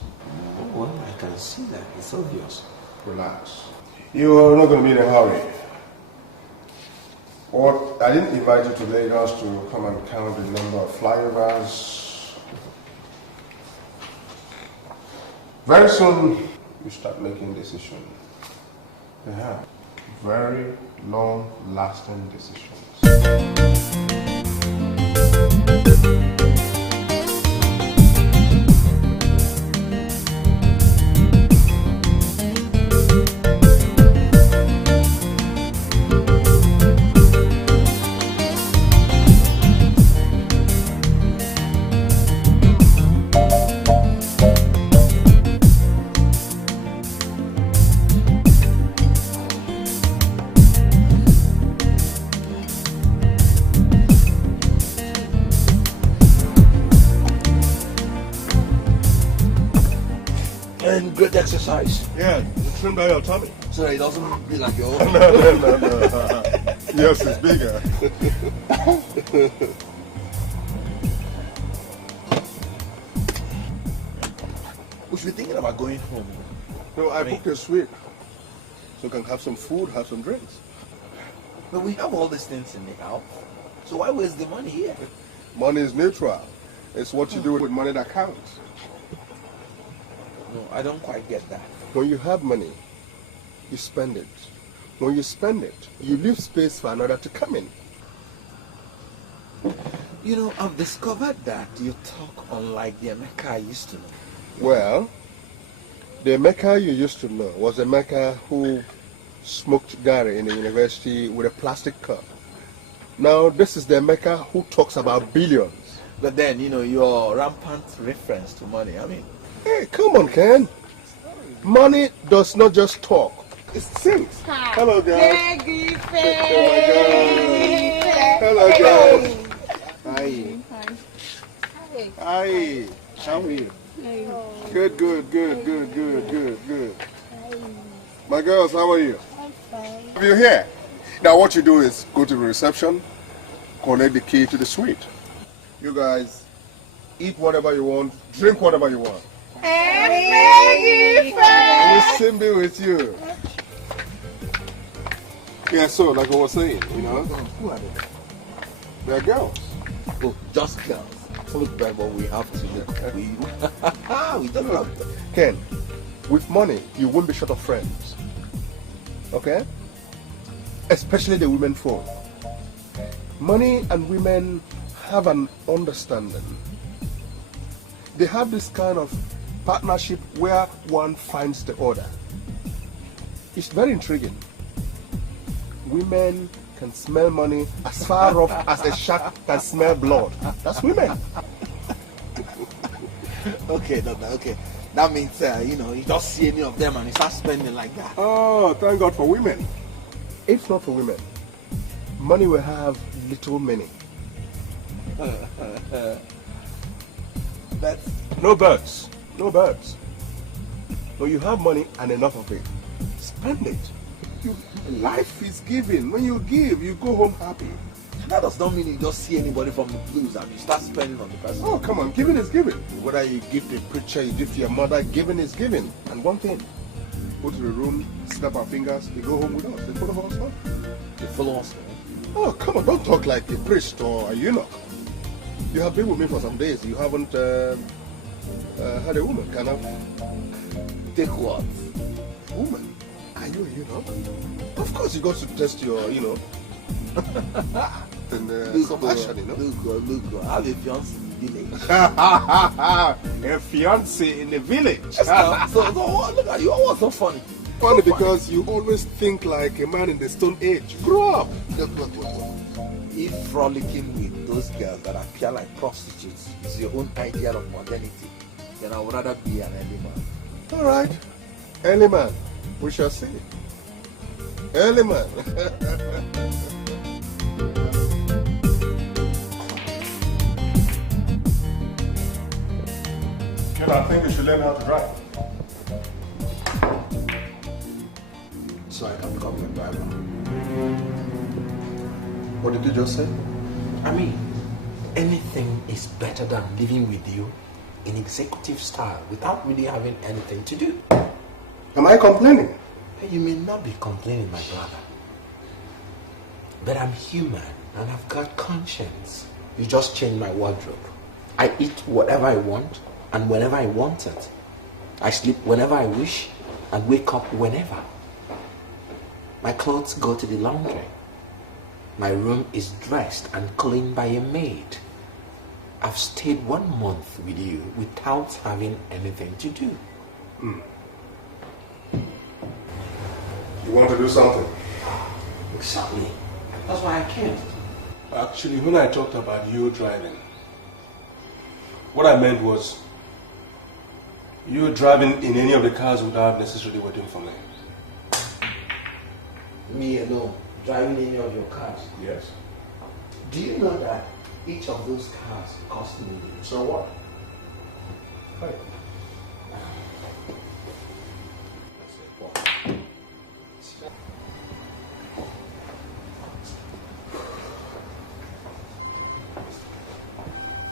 Well, I can see that. It's obvious. Relax. You are not going to be in a hurry. Or I didn't invite you to Lagos to come and count the number of flyovers. Very soon, you start making decisions. Yeah, very long-lasting decisions. Great exercise. Yeah, you trimmed down your tummy. So it doesn't be like your own. No. Yours is bigger. We should be thinking about going home. No, I booked a suite. So you can have some food, have some drinks. But we have all these things in the house. So why waste the money here? Money is neutral. It's what you do with money that counts. No, I don't quite get that. When you have money, you spend it. When you spend it, you leave space for another to come in. You know, I've discovered that you talk unlike the Emeka I used to know. Well, the Emeka you used to know was the Emeka who smoked Gary in the university with a plastic cup. Now, this is the Emeka who talks about billions. But then, you know, your rampant reference to money, I mean... Hey, come on, Ken. Money does not just talk. It sings. Hi. Hello, guys. Hello, guys. Hi. Hi. How are you? Yeah, Good. My girls, how are you? I'm fine. If you're here, now what you do is go to the reception, collect the key to the suite. You guys eat whatever you want, drink whatever you want. We'll soon be with you. Yeah, so like I was saying, you know, Who are they? they're girls. Oh, just girls. Look back what we have to look. We don't have to. Ken, with money, you won't be short of friends. Okay? Especially the women folk. Money and women have an understanding. They have this kind of partnership where one finds the other. It's very intriguing. Women can smell money as far off as a shark can smell blood. That's women. Okay, doctor, okay. That means, you just see any of them and you start spending like that. Oh, thank God for women. If not for women, money will have little meaning. But no birds. But you have money and enough of it. Spend it. Life is giving. When you give, you go home happy. that does not mean you just see anybody from the blues and you start spending on the person. Oh, come on. Giving is giving. Whether you give the preacher, you give to your mother, giving is giving. And one thing, go to the room, snap our fingers, they go home with us. They follow us home. They follow us home? Oh, come on. Don't talk like a priest or a eunuch. You have been with me for some days. You haven't had a woman, kind of. Take what? Woman? Are you a eunuch? Of course, you got to test your, and compassion, Look, I have a fiance in the village. A fiance in the village? so look at you, what's so funny? Funny because you always think like a man in the Stone Age. Grow up! Look. If frolicking with those girls that appear like prostitutes is your own idea of modernity, then I would rather be an early man. Alright. Early man. We shall see. Early man. I think you should learn how to drive. So I can become your driver. What did you just say? I mean, anything is better than living with you in executive style without really having anything to do. Am I complaining? You may not be complaining, my brother. But I'm human and I've got conscience. You just change my wardrobe. I eat whatever I want and whenever I want it. I sleep whenever I wish and wake up whenever. My clothes go to the laundry. My room is dressed and cleaned by a maid. I've stayed 1 month with you without having anything to do. You want to do something? Exactly. That's why I came. Actually, when I talked about you driving, what I meant was you driving in any of the cars without necessarily waiting for me. Me alone, driving any of your cars? Yes. Do you know that each of those cars cost millions? So what? Hi.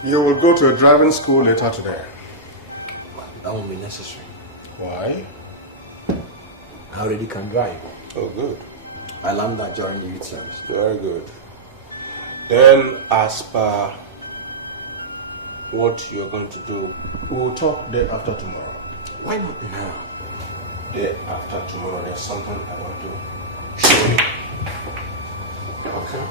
You will go to a driving school later today. That won't be necessary. Why? I already can drive. Oh, good. I learned that during the youth service. Very good. Then, as per what you're going to do, we'll talk day after tomorrow. Why not now? Day after tomorrow, there's something I want to show you. Okay.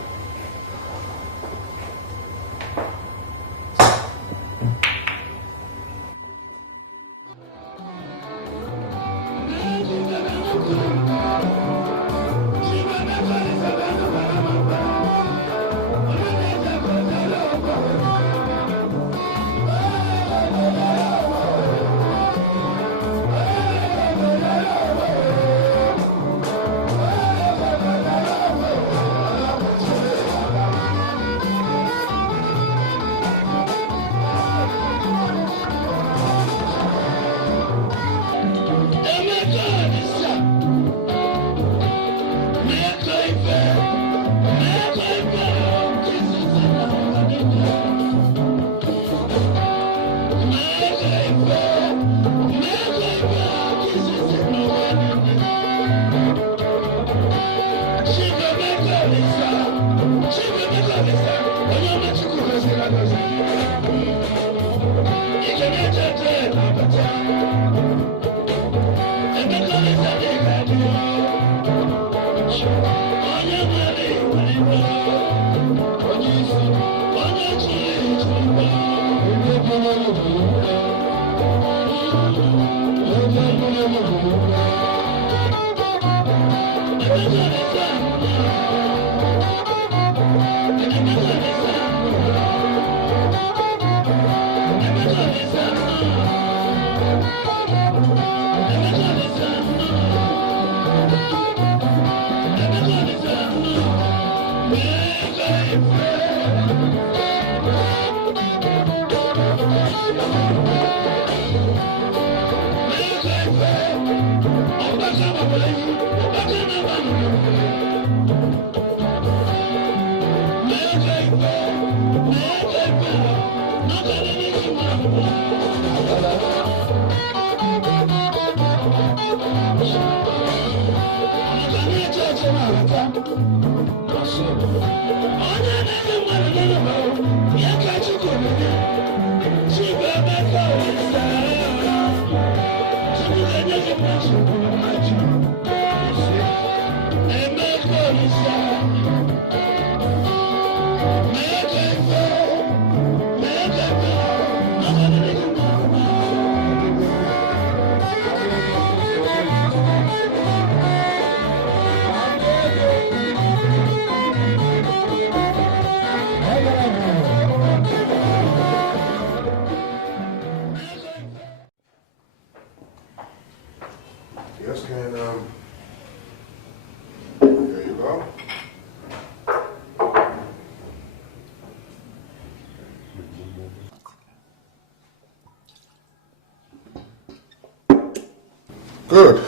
Good.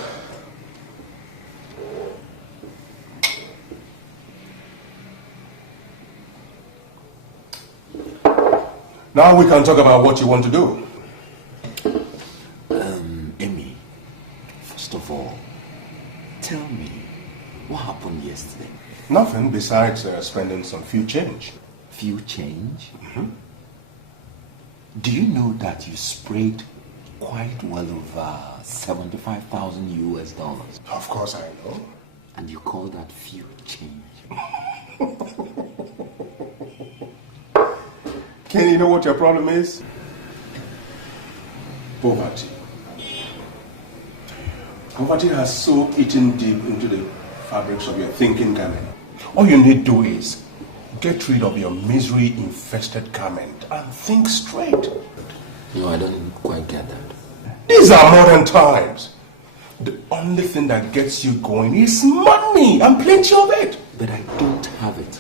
Now we can talk about what you want to do. Amy, first of all, tell me, what happened yesterday? Nothing besides spending some few change. Few change? Do you know that you sprayed quite well over 75,000 US dollars? Of course I know. And you call that few change? Ken, you know what your problem is? Poverty. Poverty has so eaten deep into the fabrics of your thinking, Carmen. All you need to do is get rid of your misery-infested garment and think straight. No, I don't quite get that. These are modern times. The only thing that gets you going is money and plenty of it. But I don't have it.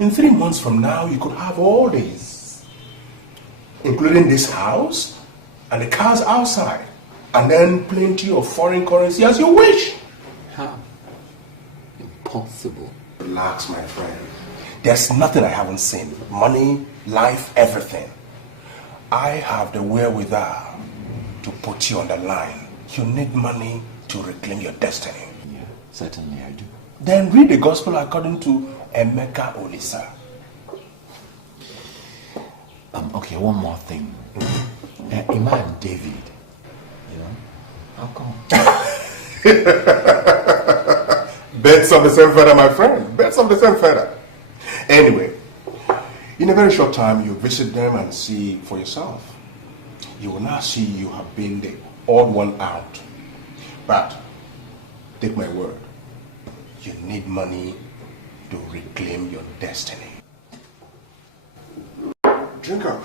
In 3 months from now, you could have all these, including this house and the cars outside, and then plenty of foreign currency as you wish. How? Impossible. Relax, my friend. There's nothing I haven't seen. Money, life, everything. I have the wherewithal to put you on the line. You need money to reclaim your destiny. Yeah, certainly I do. Then read the gospel according to Emeka Olisa. Okay, one more thing. Imagine David. You know? How come? Birds of the same feather, my friend. Birds of the same feather. Anyway, in a very short time, you visit them and see for yourself. You will now see you have been the odd one out. But, take my word, you need money to reclaim your destiny. Drink up.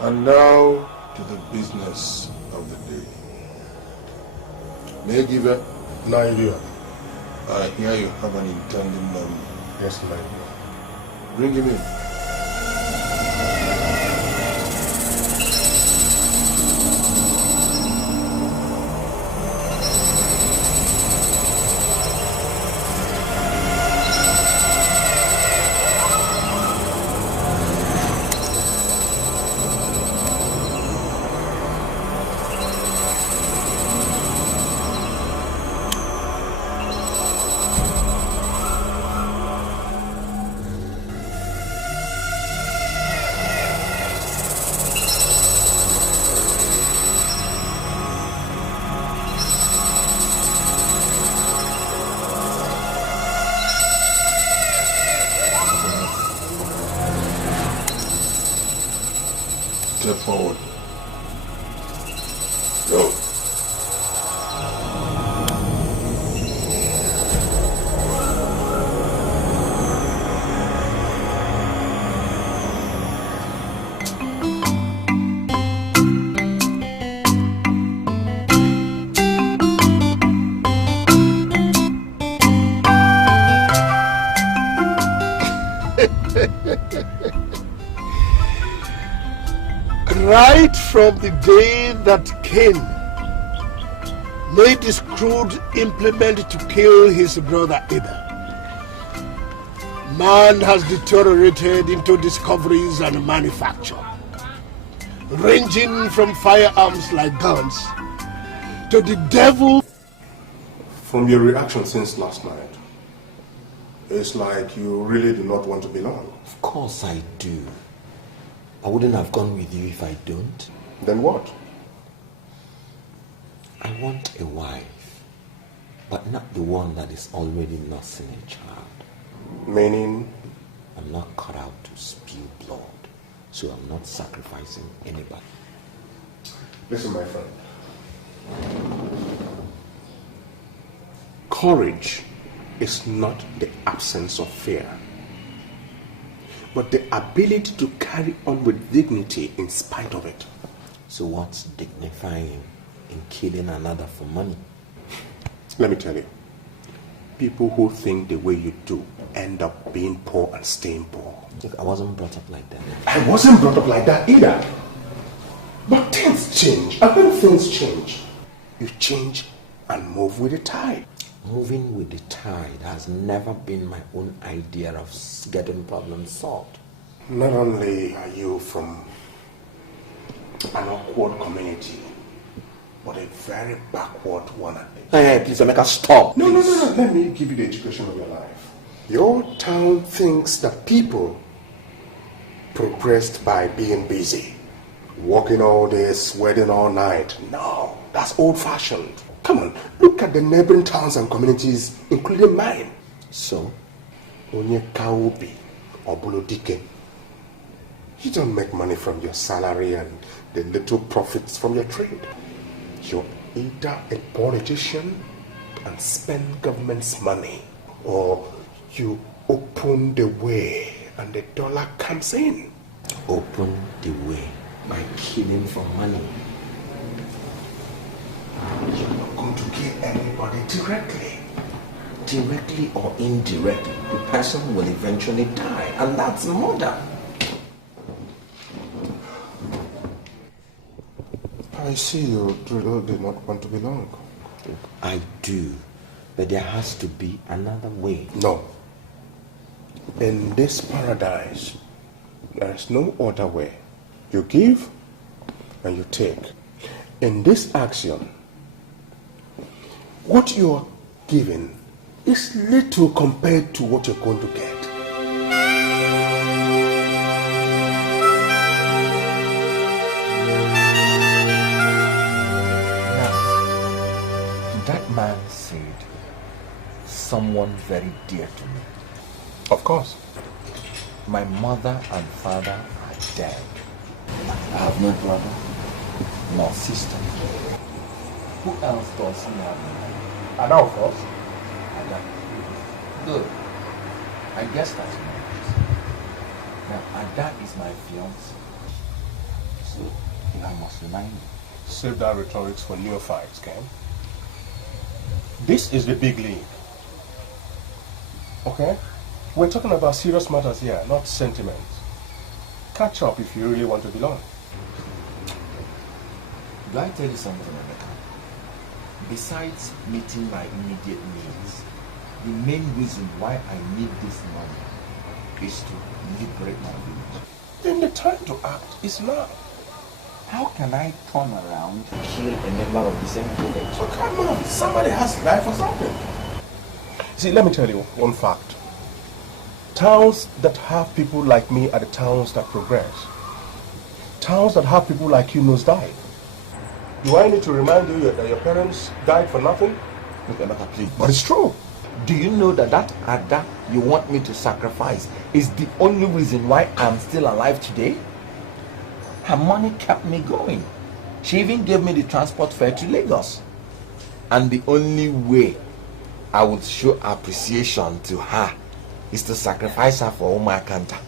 And now to the business of the day. May I give a Nigeria? I hear you have an intending number. Yes, my lord. Bring him in. Step forward. Go. Right from the day that Cain made his crude implement to kill his brother Abel, man has deteriorated into discoveries and manufacture, ranging from firearms like guns to the devil. From your reaction since last night, it's like you really do not want to belong. Of course I do. I wouldn't have gone with you if I don't. Then what? I want a wife, but not the one that is already nursing a child. Meaning? I'm not cut out to spill blood, so I'm not sacrificing anybody. Listen, my friend. Courage is not the absence of fear, but the ability to carry on with dignity in spite of it. So what's dignifying in killing another for money? Let me tell you, people who think the way you do end up being poor and staying poor. Look, I wasn't brought up like that. I wasn't brought up like that either. But things change, and when things change, you change and move with the tide. Moving with the tide has never been my own idea of getting problems solved. Not only are you from an awkward community, but a very backward one. Hey, please, Emeka, stop. No. Let me give you the education of your life. Your town thinks that people progressed by being busy, working all day, sweating all night. No, that's old-fashioned. Come on, look at the neighboring towns and communities, including mine. So? Onye Kaubi or Bulodike. You don't make money from your salary and the little profits from your trade. You're either a politician and spend government's money, or you open the way and the dollar comes in. Open the way by killing for money. You're not going to kill anybody directly. Directly or indirectly, the person will eventually die, and that's murder. I see you really do not want to belong. I do, but there has to be another way. No. In this paradise, there is no other way. You give and you take. In this action, what you're giving is little compared to what you're going to get. That man said someone very dear to me. Of course. My mother and father are dead. I have no brother, nor sister. Who else does he have? And of course. I Ada. Good. I guess that's what it is. Now, Ada is my fiance. So, I must remind you. Save that rhetorics for neophytes, Ken. This is the big league. Okay? We're talking about serious matters here, not sentiments. Catch up if you really want to belong. Do I tell you something, Emeka? Besides meeting my immediate needs, the main reason why I need this money is to liberate my village. Then the time to act is now. How can I turn around and kill a member of the same village? So come on, somebody has to die for something. See, let me tell you one fact. Towns that have people like me are the towns that progress. Towns that have people like you nosedive. Do I need to remind you that your parents died for nothing? Look, Emeka, please. But it's true. Do you know that that Ada you want me to sacrifice is the only reason why I'm still alive today? Her money kept me going. She even gave me the transport fare to Lagos. And the only way I would show appreciation to her is to sacrifice her for Umakanta.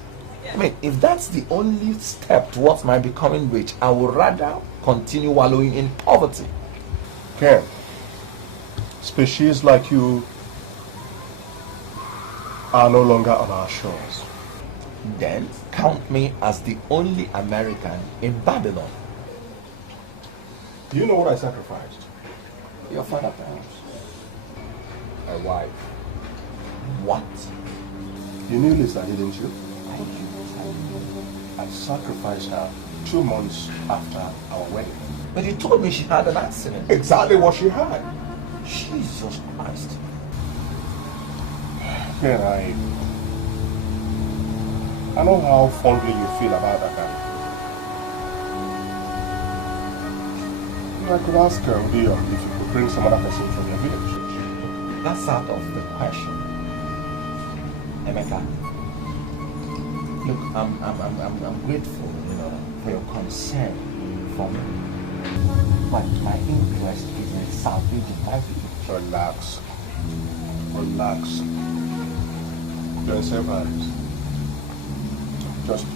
I mean, if that's the only step towards my becoming rich, I would rather continue wallowing in poverty. Ken, species like you are no longer on our shores. Then count me as the only American in Babylon. Do you know what I sacrificed? Your father, perhaps. My wife. What? You knew Lisa, didn't you? I sacrificed her 2 months after our wedding. But you told me she had an accident. Exactly what she had. Jesus Christ. Ken, I know how fondly you feel about that guy. I could ask her, Udion, if you could bring some other person from your village. That's out of the question. Emeka, look, I'm grateful, for your concern for me. But my interest is in salvaging my village. Relax. Relax. You're in safe hands. Just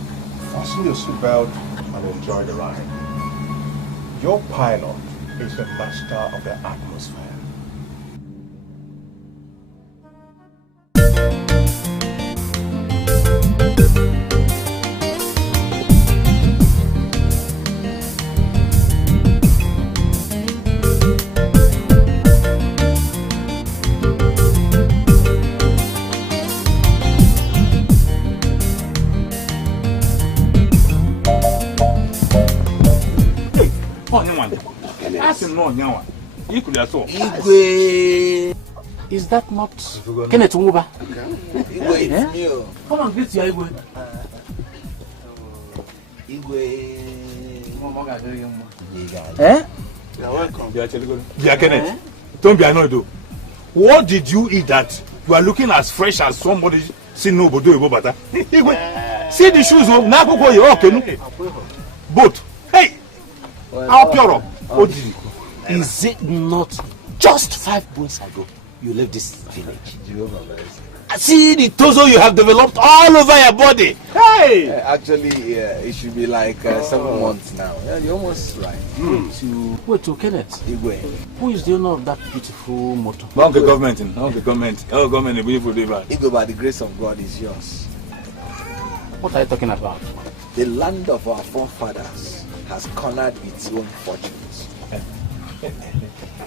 fasten your seatbelt and enjoy the ride. Your pilot is the master of the atmosphere. Igwe. Is that not Kenneth Okonkwo? Igwe, it's me. Come and greet your Igwe. Igwe. Eh? You're welcome. Yeah, Kenneth. Don't be annoyed though. What did you eat that you are looking as fresh as somebody seen nobody do bata? See the shoes oh, na koko you okay. Both. Hey. How pure. Is it not just 5 months ago you left this village? See the torso you have developed all over your body. Hey! Actually, it should be like 7 months now. Yeah, you're almost right. Wait, to Kenneth. Igwe. Who is the owner of that beautiful motor? Not the government. Not the government. Oh, government is beautiful. Igwe, by the grace of God, is yours. What are you talking about? The land of our forefathers has cornered its own fortunes.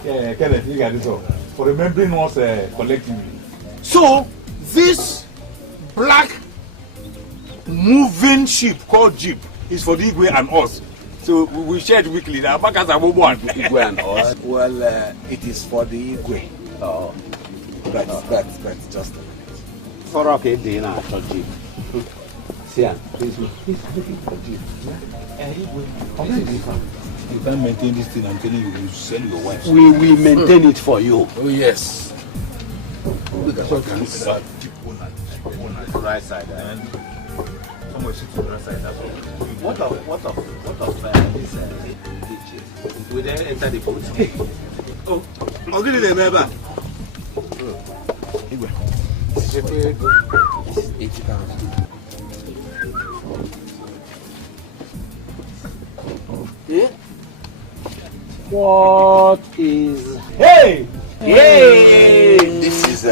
Yeah, Kenneth, you got this all. For remembering us collectively. So, this black moving ship called Jeep is for the Igwe and us. So we shared weekly. Now, Bakas are one. Igwe and us. Well, it is for the Igwe. Oh, but just a minute. For okay, dinner for Jeep. See, please looking for Jeep. Igwe, you can't maintain this thing. I'm telling you, you sell your wife. We will maintain it for you. Oh yes. Look at what can say. Right side, and somewhere sit to the right side. That's all. What of this we then enter the boat. Oh, I'll give you the member. Igwe. 80,000. Yeah? What is... Hey! Yay! This is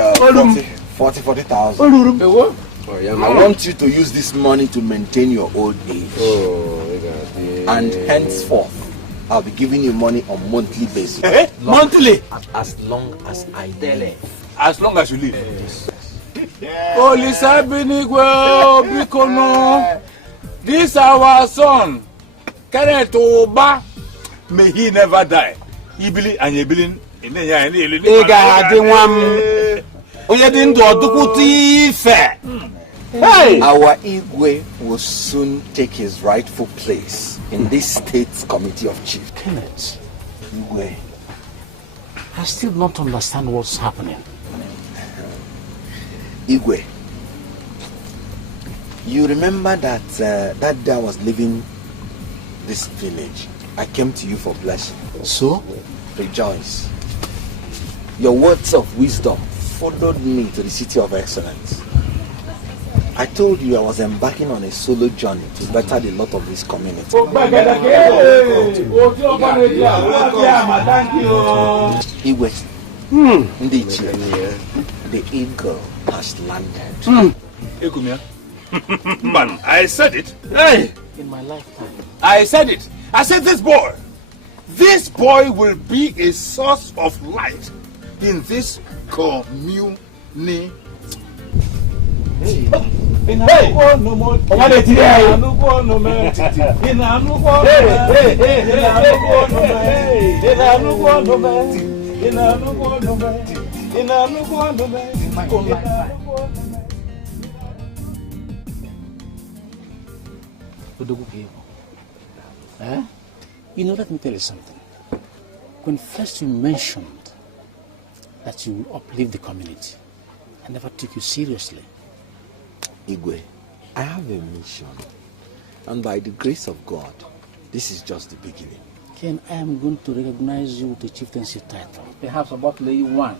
40,000. Oh, yeah, I want you to use this money to maintain your old age. And henceforth, I'll be giving you money on monthly basis. Monthly? As long as I live. As long as you live. Holy Sabinigwe, Bikono. This our son, Kenneth Oba. May he never die. Ibili and Yebilin. Hey! Our Igwe will soon take his rightful place in this state's committee of chiefs. Kenneth, Igwe, I still don't understand what's happening. Igwe, you remember that that day I was leaving this village, I came to you for blessing. So? Rejoice. Your words of wisdom followed me to the city of excellence. I told you I was embarking on a solo journey to better the lot of this community. Igwe, the eagle has landed. Man, I said it. Hey! In my lifetime. I said it. I said this boy will be a source of light in this community. Hey! You know, let me tell you something. When first you mentioned that you will uplift the community, I never took you seriously. Igwe, I have a mission, and by the grace of God, this is just the beginning. Ken, I am going to recognize you with the chieftaincy title. Perhaps about lay one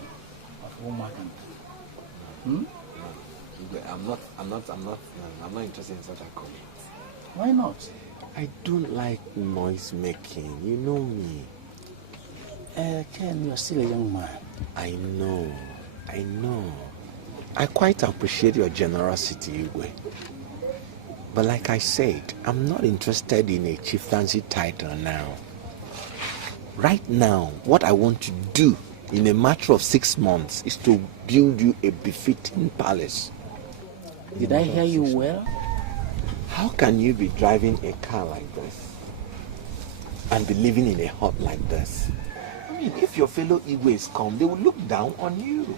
of Womakan. Igwe, I'm not interested in such a comment. Why not? I don't like noise making. You know me. Ken, you are still a young man. I know. I quite appreciate your generosity, Igwe. But like I said, I'm not interested in a chieftaincy title now. Right now, what I want to do in a matter of 6 months is to build you a befitting palace. Did I hear you well? How can you be driving a car like this and be living in a hut like this? I mean, if your fellow Igwes come, they will look down on you.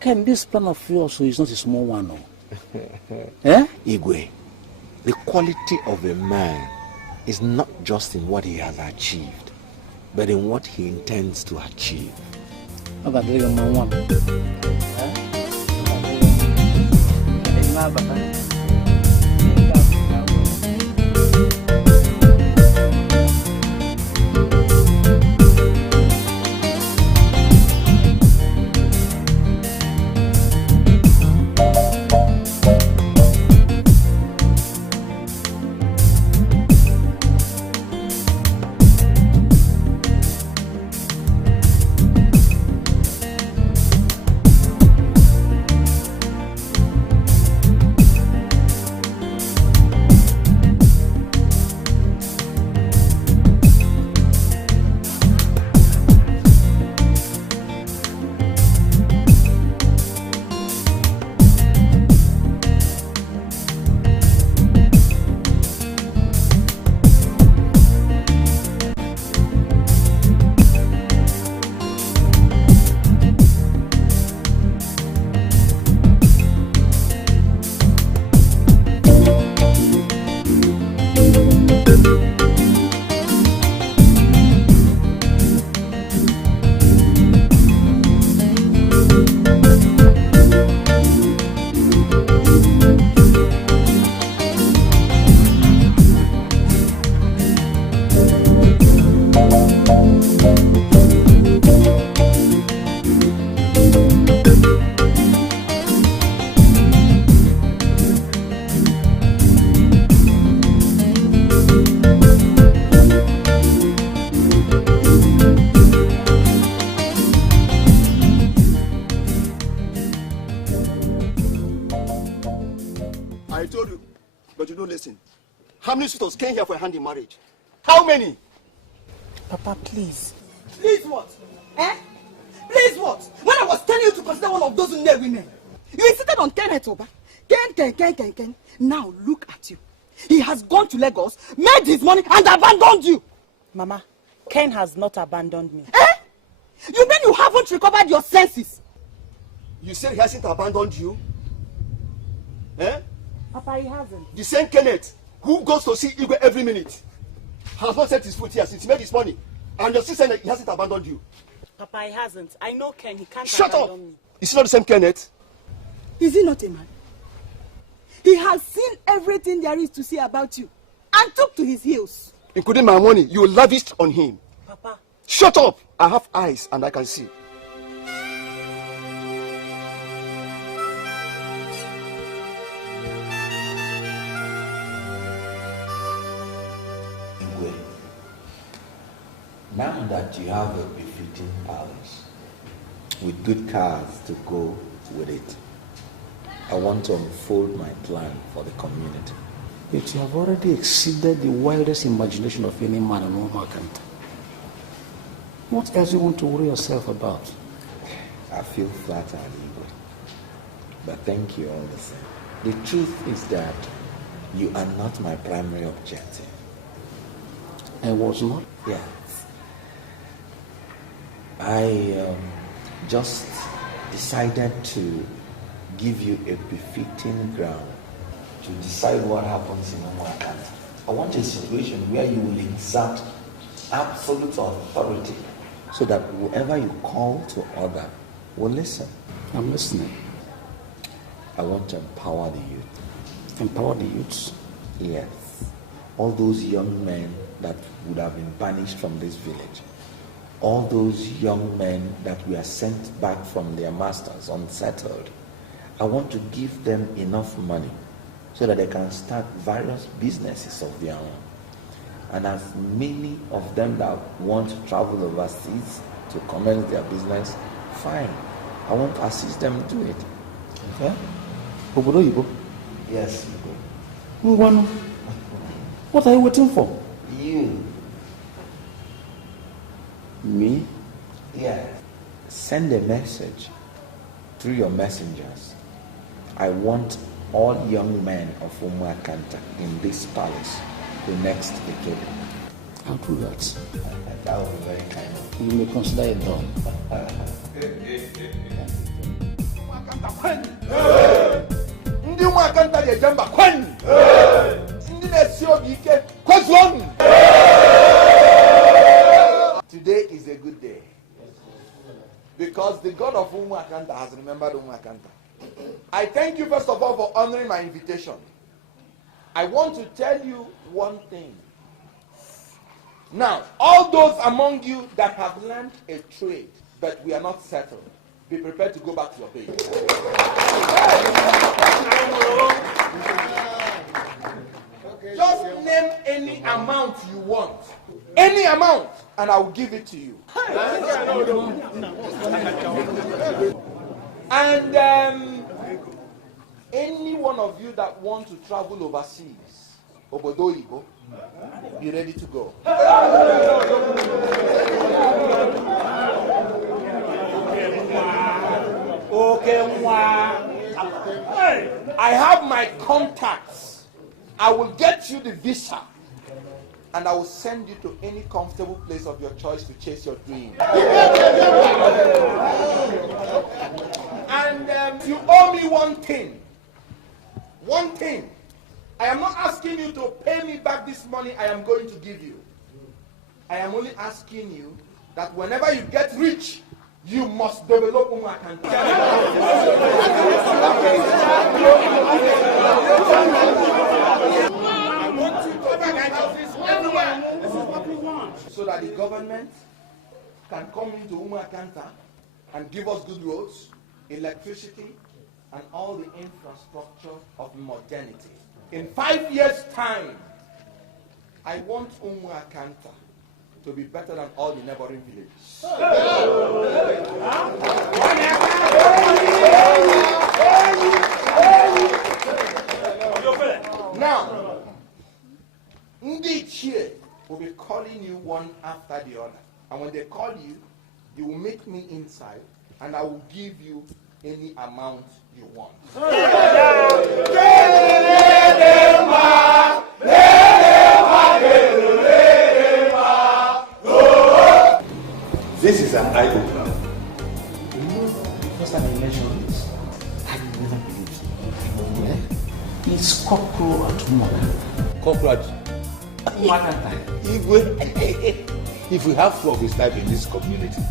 Ken, this plan of yours is not a small one, no? Igwe, the quality of a man is not just in what he has achieved, but in what he intends to achieve. many suitors came here for a hand in marriage? How many? Papa, please. Please what? Eh? Please what? When I was telling you to consider one of those Nne women, you insisted on Kenneth Oba. Ken. Now look at you. He has gone to Lagos, made his money, and abandoned you. Mama, Ken has not abandoned me. Eh? You mean you haven't recovered your senses? You said he hasn't abandoned you? Eh? Papa, he hasn't. The same Kenneth who goes to see Igwe every minute has not set his foot here since he made his money. And you're still saying that he hasn't abandoned you. Papa, he hasn't. I know Ken. He can't Shut abandon up! me. Is he not the same Kenneth? Is he not a man? He has seen everything there is to see about you and took to his heels. Including my money, you lavished on him. Papa. Shut up! I have eyes and I can see. Now that you have a befitting palace with good cars to go with it, I want to unfold my plan for the community. But you have already exceeded the wildest imagination of any man in Omakanta. What else do you want to worry yourself about? I feel flattered, Igwe. But thank you all the same. The truth is that you are not my primary objective. I was not? Yes. I just decided to give you a befitting ground to decide what happens in Omakanta. I want a situation where you will exert absolute authority so that whoever you call to order will listen. I'm listening. I want to empower the youth. Empower the youths? Yes. All those young men that would have been banished from this village. All those young men that were sent back from their masters unsettled. I want to give them enough money so that they can start various businesses of their own. And as many of them that want to travel overseas to commence their business, fine. I want to assist them do it. Okay? Obodo Igbo? Yes, Igbo. Ngwanu, what are you waiting for? You. Me? Yes. Send a message through your messengers. I want all young men of Umuakanta in this palace the next Ebube. I'll do that. That will be very kind. You may consider it done. Ndị Umuakanta ga-eje mba kwen. Ndị na-esi obi ike kwezuonu. Today is a good day because the God of Umuakanta has remembered Umuakanta. I thank you first of all for honoring my invitation. I want to tell you one thing. Now, all those among you that have learned a trade but we are not settled, be prepared to go back to your base. Just name any amount you want. Any amount, and I will give it to you. And any one of you that want to travel overseas, Obodo Igbo, be ready to go. I have my contacts. I will get you the visa. And I will send you to any comfortable place of your choice to chase your dream. And you owe me one thing. One thing. I am not asking you to pay me back this money I am going to give you. I am only asking you that whenever you get rich, you must develop Umuakanta. I want you to organize this everywhere. This is what we want. So that the government can come into Umuakanta and give us good roads, electricity, and all the infrastructure of modernity. In 5 years' time, I want Umuakanta to be better than all the neighboring villages. Now, And when they call you, you will meet me inside, and I will give you any amount you want. This is an eye-opener. You know, the first time I mentioned this, I never believed it. It's cockroach at Umaka. Cockroach. If we have 4 of his type in this community,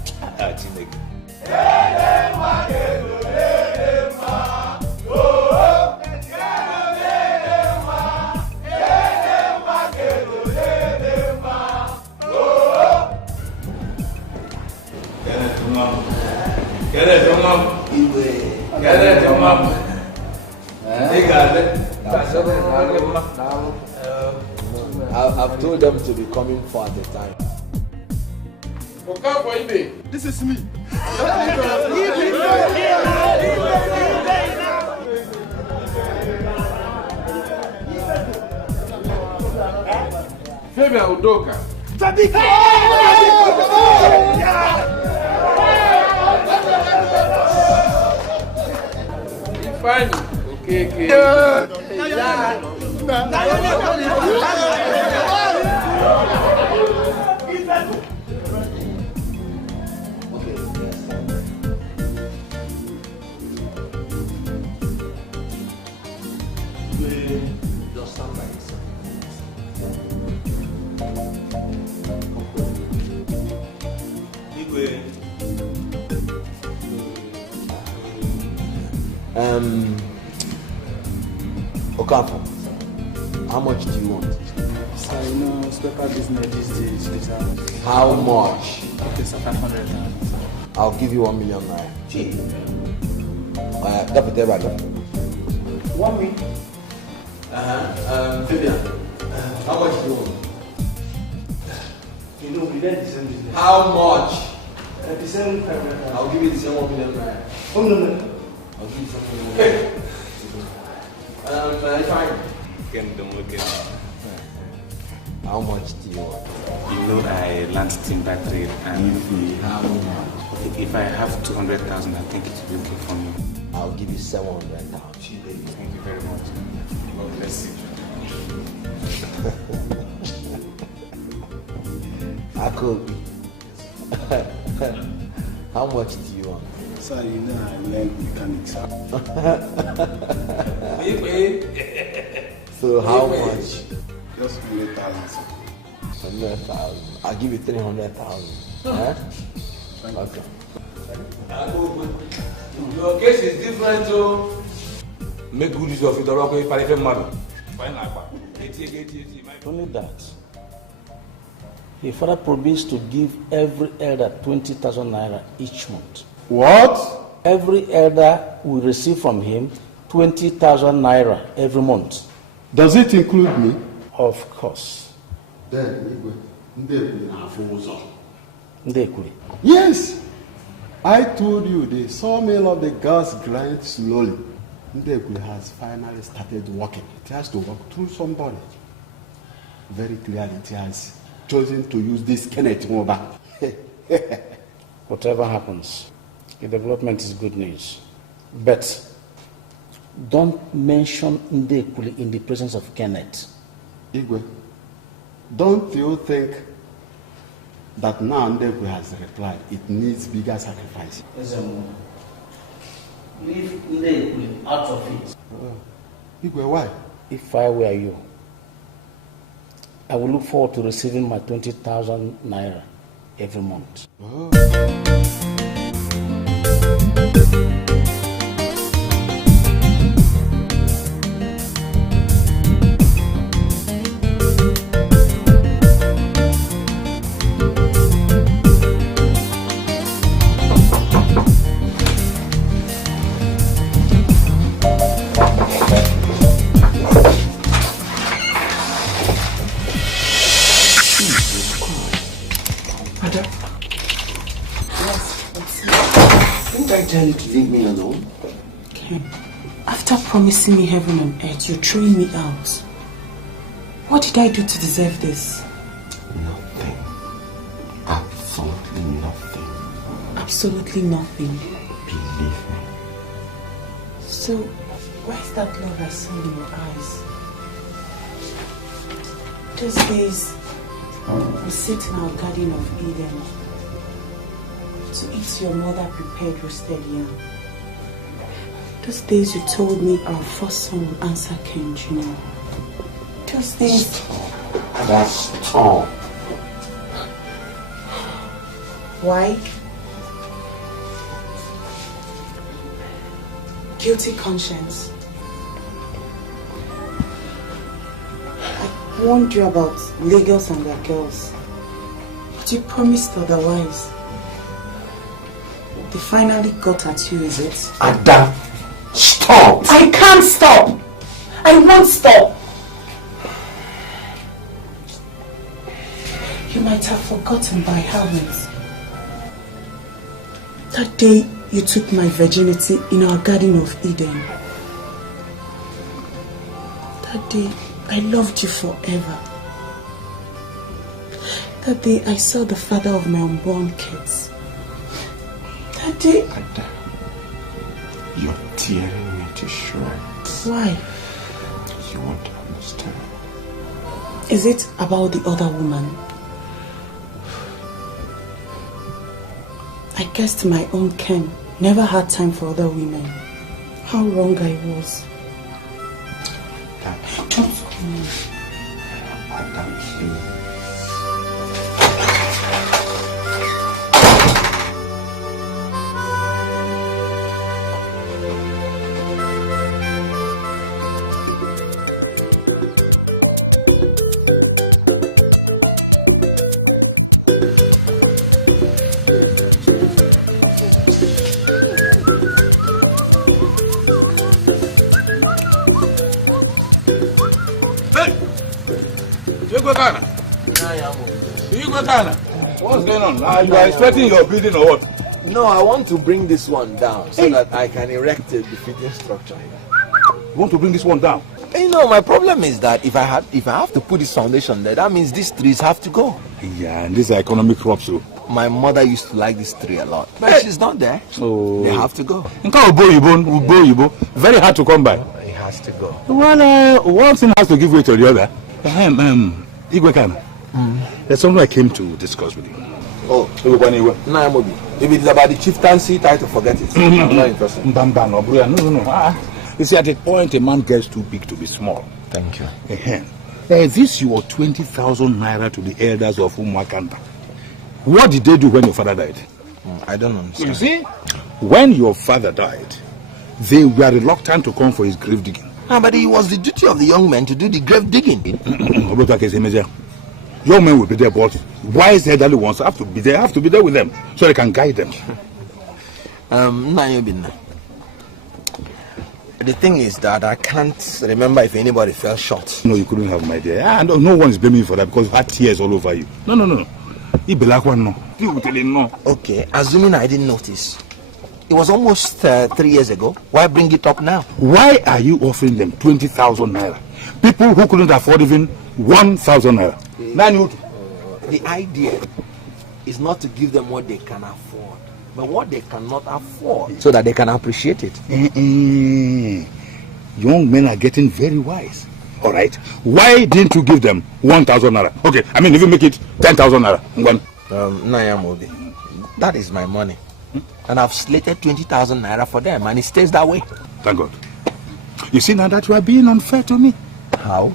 I've told them to be coming 4 at a time. Okonkwo Efe. This is me. Fabian Udoka. Fine. Okay. Okonkwo, how much do you want? Sir, you know, paper business these days. How much? Okay, sir, 500,000. I'll give you 1 million naira. Deputy, 1 week. Fabian, how much do you want? You know, we did the same business. How much? The same 500,000. I'll give you the same 1 million naira. Oh, no. I'll give you something. Fine. How much do you want? You know, I learned timber trade, and if I have 200,000, I think it will be okay for me. I'll give you 700,000. Thank you very much. God bless you. Akobi, how much do you want? Sir, you know I learned mechanics. So how much? Just 100,000, sir. 100,000. I'll give you 300,000. Okay. Your case is different, so make good use of it. Only that. His father promised to give every elder 20,000 naira each month. What? Every elder will receive from him 20,000 naira every month. Does it include me? Of course. Then, Yes. I told you the sawmill of the gods grinds slowly. Ndekwe has finally started working. It has to work through somebody. Very clearly, it has chosen to use this Kenneth Okonkwo. Whatever happens, the development is good news. But don't mention Ndekwe in the presence of Kenneth. Igwe, don't you think that now Ndekwe has replied it needs bigger sacrifice? Leave Ndekwe out of it. Igwe, why? If I were you, I will look forward to receiving my 20,000 naira every month. Tell you to leave me alone. Ken, after promising me heaven and earth, you're throwing me out. What did I do to deserve this? Nothing. Absolutely Absolutely nothing. Believe me. So, where's that love I saw in your eyes? Those days, we sit in our garden of Eden to eat your mother prepared roasted yam. Those days you told me our first son would answer King Junior. Those days... Stop. Why? Guilty conscience. I warned you about Lagos and their girls, but you promised otherwise. They finally got at you, is it? Ada, stop! I can't stop! I won't stop! You might have forgotten, but I haven't. That day you took my virginity in our Garden of Eden. That day I loved you forever. That day I saw the father of my unborn kids. That day... Ada, you're tearing me to shreds. Why? You won't understand. Is it about the other woman? I guessed my own Ken never had time for other women. How wrong I was. What's going on? You are expecting your building or what? No, I want to bring this one down so that I can erect a befitting structure. You want to bring this one down? You know, my problem is that if I have to put this foundation there, that means these trees have to go. Yeah, and these are economic crops too. My mother used to like this tree a lot, but she's not there. So they have to go. Very hard to come by. It has to go. Well, one thing has to give way to the other. Igwekana, there's something I came to discuss with you. Oh, Nwogbu. If it's about the chieftaincy, try to forget it. I'm not interested. No. You see, at a point, a man gets too big to be small. Thank you. Is this your 20,000 naira to the elders of Umuakanta? What did they do when your father died? I don't understand. You see, when your father died, they were reluctant to come for his grave digging. But it was the duty of the young men to do the grave digging. Young men will be there, but wise elderly ones have to be there with them, so they can guide them. The thing is that I can't remember if anybody fell short. No, you couldn't have, my dear. And no one is blaming you for that because you had tears all over you. No. Okay, assuming I didn't notice. It was almost 3 years ago. Why bring it up now? Why are you offering them 20,000 naira? People who couldn't afford even 1,000 naira. The idea is not to give them what they can afford, but what they cannot afford, so that they can appreciate it. Young men are getting very wise. All right. Why didn't you give them 1,000 naira? Okay, I mean, if you make it 10,000 naira. Nwogbu, that is my money. And I've slated 20,000 naira for them, and it stays that way. Thank God. You see now that you are being unfair to me. How?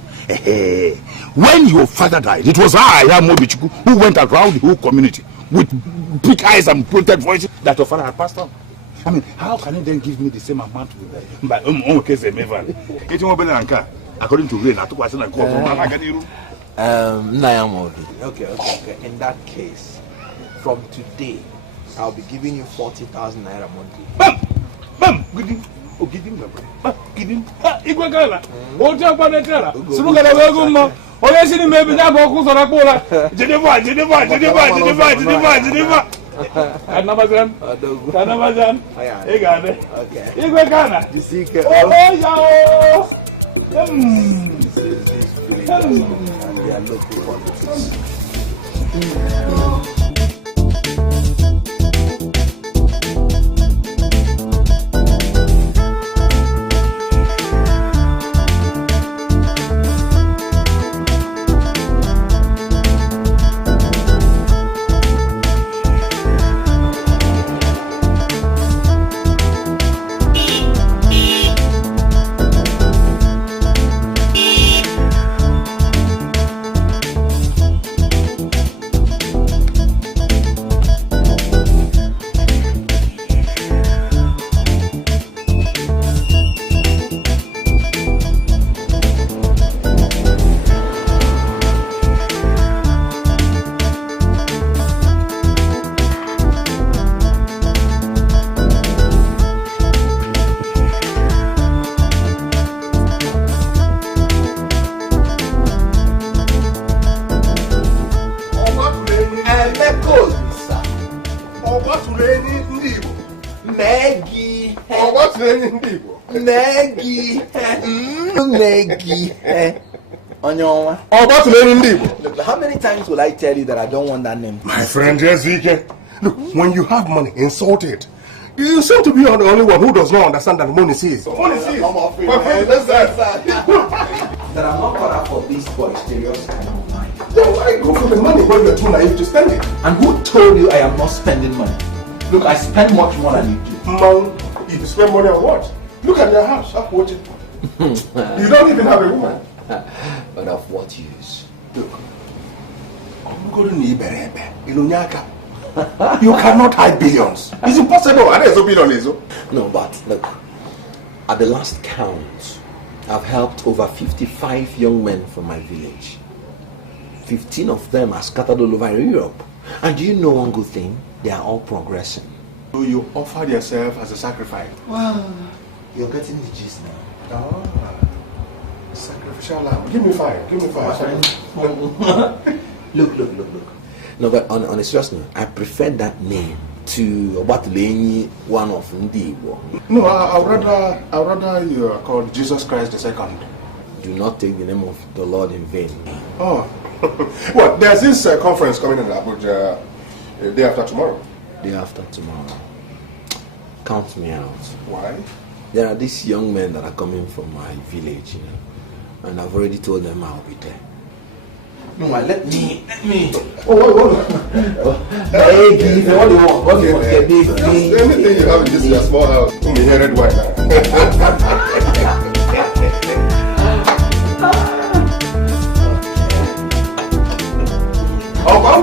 When your father died, it was I, Mobichuku, who went around the whole community with big eyes and pointed voices that your father had passed on. I mean, how can you then give me the same amount with that? According to Rain, I took a call from Okay. In that case, from today, I'll be giving you 40,000 naira monthly. Bam! Give him. Igwekala. Oja panetela. Sulugala wegumma. Oyesi ni mebi na boku sora kula. Jedeva. Kanamazan. Egane. Okay. Igwekana. Disike. Oh yao. And their local politics. Maggie. Oh, what's the name in Igbo? Maggie. Maggie. Onyowa. Oh, what's the name in Igbo? Look, how many times will I tell you that I don't want that name? My friend Ezike, look, when you have money, insult it. You seem to be the only one who does not understand that money sees. Money sees. My friend, that's that. That I'm not caught up for this boisterous kind of mind. Then why go for the money when you're too naive to spend it? And who told you I am not spending money? Look, I spend much more than you do. Man, you spend money on what? Look at your house. Stop watching. You don't even have a woman. But of what use? Look, you cannot hide billions. It's impossible. No, but look, at the last count, I've helped over 55 young men from my village. 15 of them are scattered all over Europe. And do you know one good thing? They are all progressing. So you offered yourself as a sacrifice? Well, you're getting the gist now. Ah, sacrificial lamb. Give me five. Look. No, but on a serious note, I prefer that name to one of Ndibo. No, I'd rather you are called Jesus Christ II. Do not take the name of the Lord in vain. Oh, well, there's this conference coming in Abuja day after tomorrow. Day after tomorrow. Count me out. Why? There are these young men that are coming from my village, and I've already told them I'll be there. No, let me. Oh, what? Hey, what do you want? What do you want? Anything you have in this your small house. In the red wine. Oh, I'm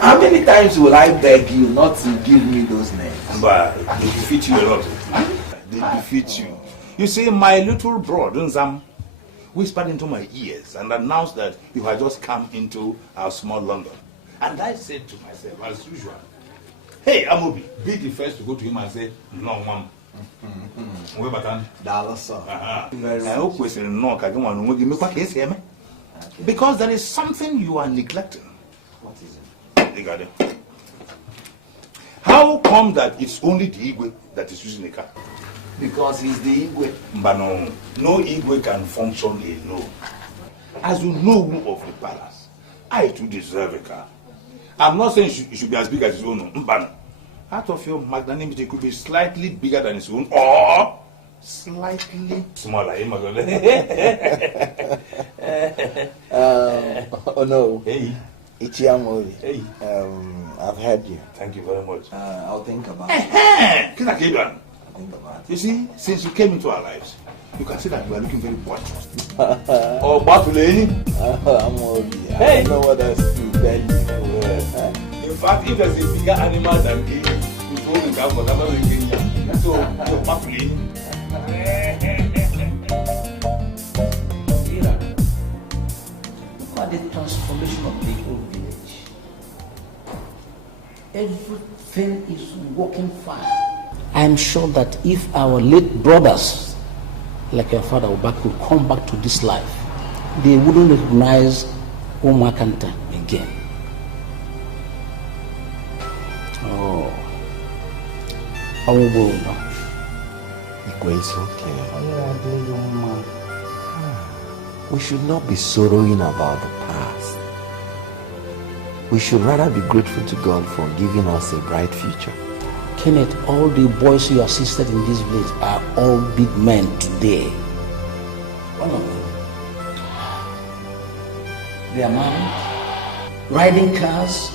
How many times will I beg you not to give me those names? But they defeat you a lot. They defeat you. You see, my little brother Nzam whispered into my ears and announced that you had just come into our small London. And I said to myself, as usual, hey, Amobi, be the first to go to him and say, no, mom. Because there is something you are neglecting. What is it? How come that it's only the Igwe that is using a car? Because he's the Igwe. But no Igwe can function alone. As you know who of the palace, I too deserve a car. I'm not saying it should be as big as his own, but out of your magnanimity, it could be slightly bigger than his own, or slightly smaller. Oh no. Hey. Ichiamobi. Hey. I've heard you. Thank you very much. I'll think about it. You see, since you came into our lives, you can see that we are looking very boisterous. Oh, Batuleni. Hey. I don't know what else to tell you. In fact, if there's a bigger animal than me, we won't come for that. So, you're Batuleni. Look at the transformation of the whole village. Everything is working fine. I am sure that if our late brothers, like your father Obak, will come back to this life, they wouldn't recognize Omakanta again. Oh. It's okay. We should not be sorrowing about the past. We should rather be grateful to God for giving us a bright future. Kenneth, all the boys you assisted in this village are all big men today. All of them. They are married, riding cars,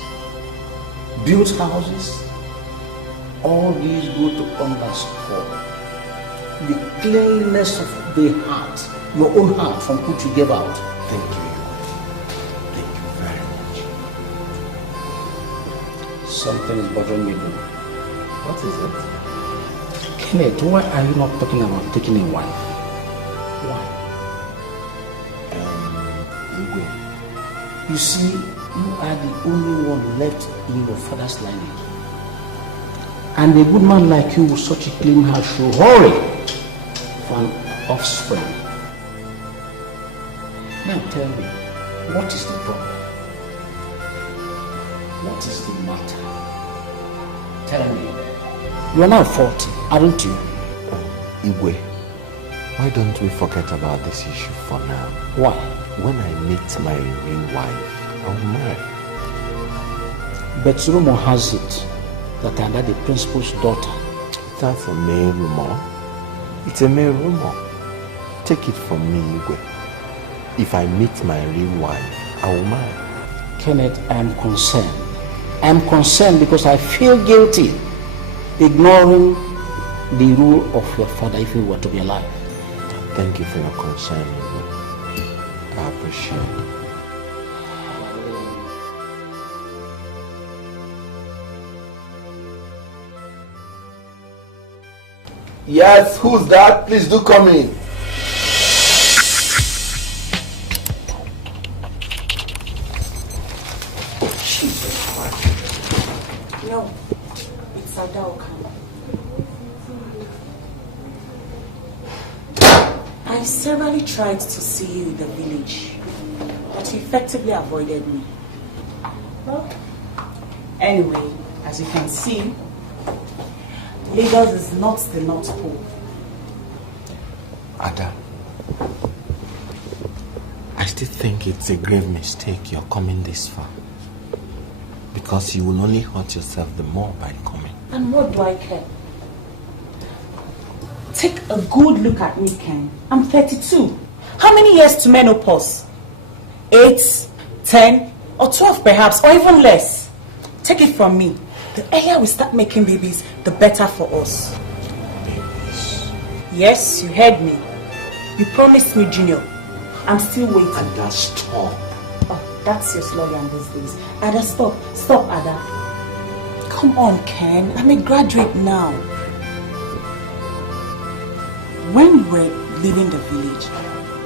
built houses. All these go to underscore the cleanliness of the heart, your own heart from which you gave out. Thank you. Thank you very much. Something is bothering me though. What is it? Kenneth, why are you not talking about taking a wife? Why? Igwe. You see, you are the only one left in your father's lineage. And a good man like you with such a clean heart should hurry for an offspring. Now tell me, what is the problem? What is the matter? Tell me. You are now 40, aren't you? Igwe, why don't we forget about this issue for now? Why? When I meet my real wife, I'll marry. But rumor has it that I am the principal's daughter. That's a mere rumor. It's a mere rumor. Take it from me, Igwe. If I meet my real wife, I will marry. Kenneth, I am concerned. I am concerned because I feel guilty ignoring the rule of your father if he were to be alive. Thank you for your concern, Igwe. I appreciate it. Yes, who's that? Please do come in. No, it's Edochie. I severally tried to see you in the village, but you effectively avoided me. Well, anyway, as you can see, Lagos is not the North Pole. Ada, I still think it's a grave mistake you're coming this far. Because you will only hurt yourself the more by coming. And what do I care? Take a good look at me, Ken. I'm 32. How many years to menopause? 8, 10, or 12 perhaps, or even less. Take it from me. The earlier we start making babies, the better for us. Babies? Yes, you heard me. You promised me, Junior. I'm still waiting. Ada, stop. Oh, that's your slogan these days. Ada, stop. Stop, Ada. Come on, Ken. I'm a graduate now. When we were leaving the village,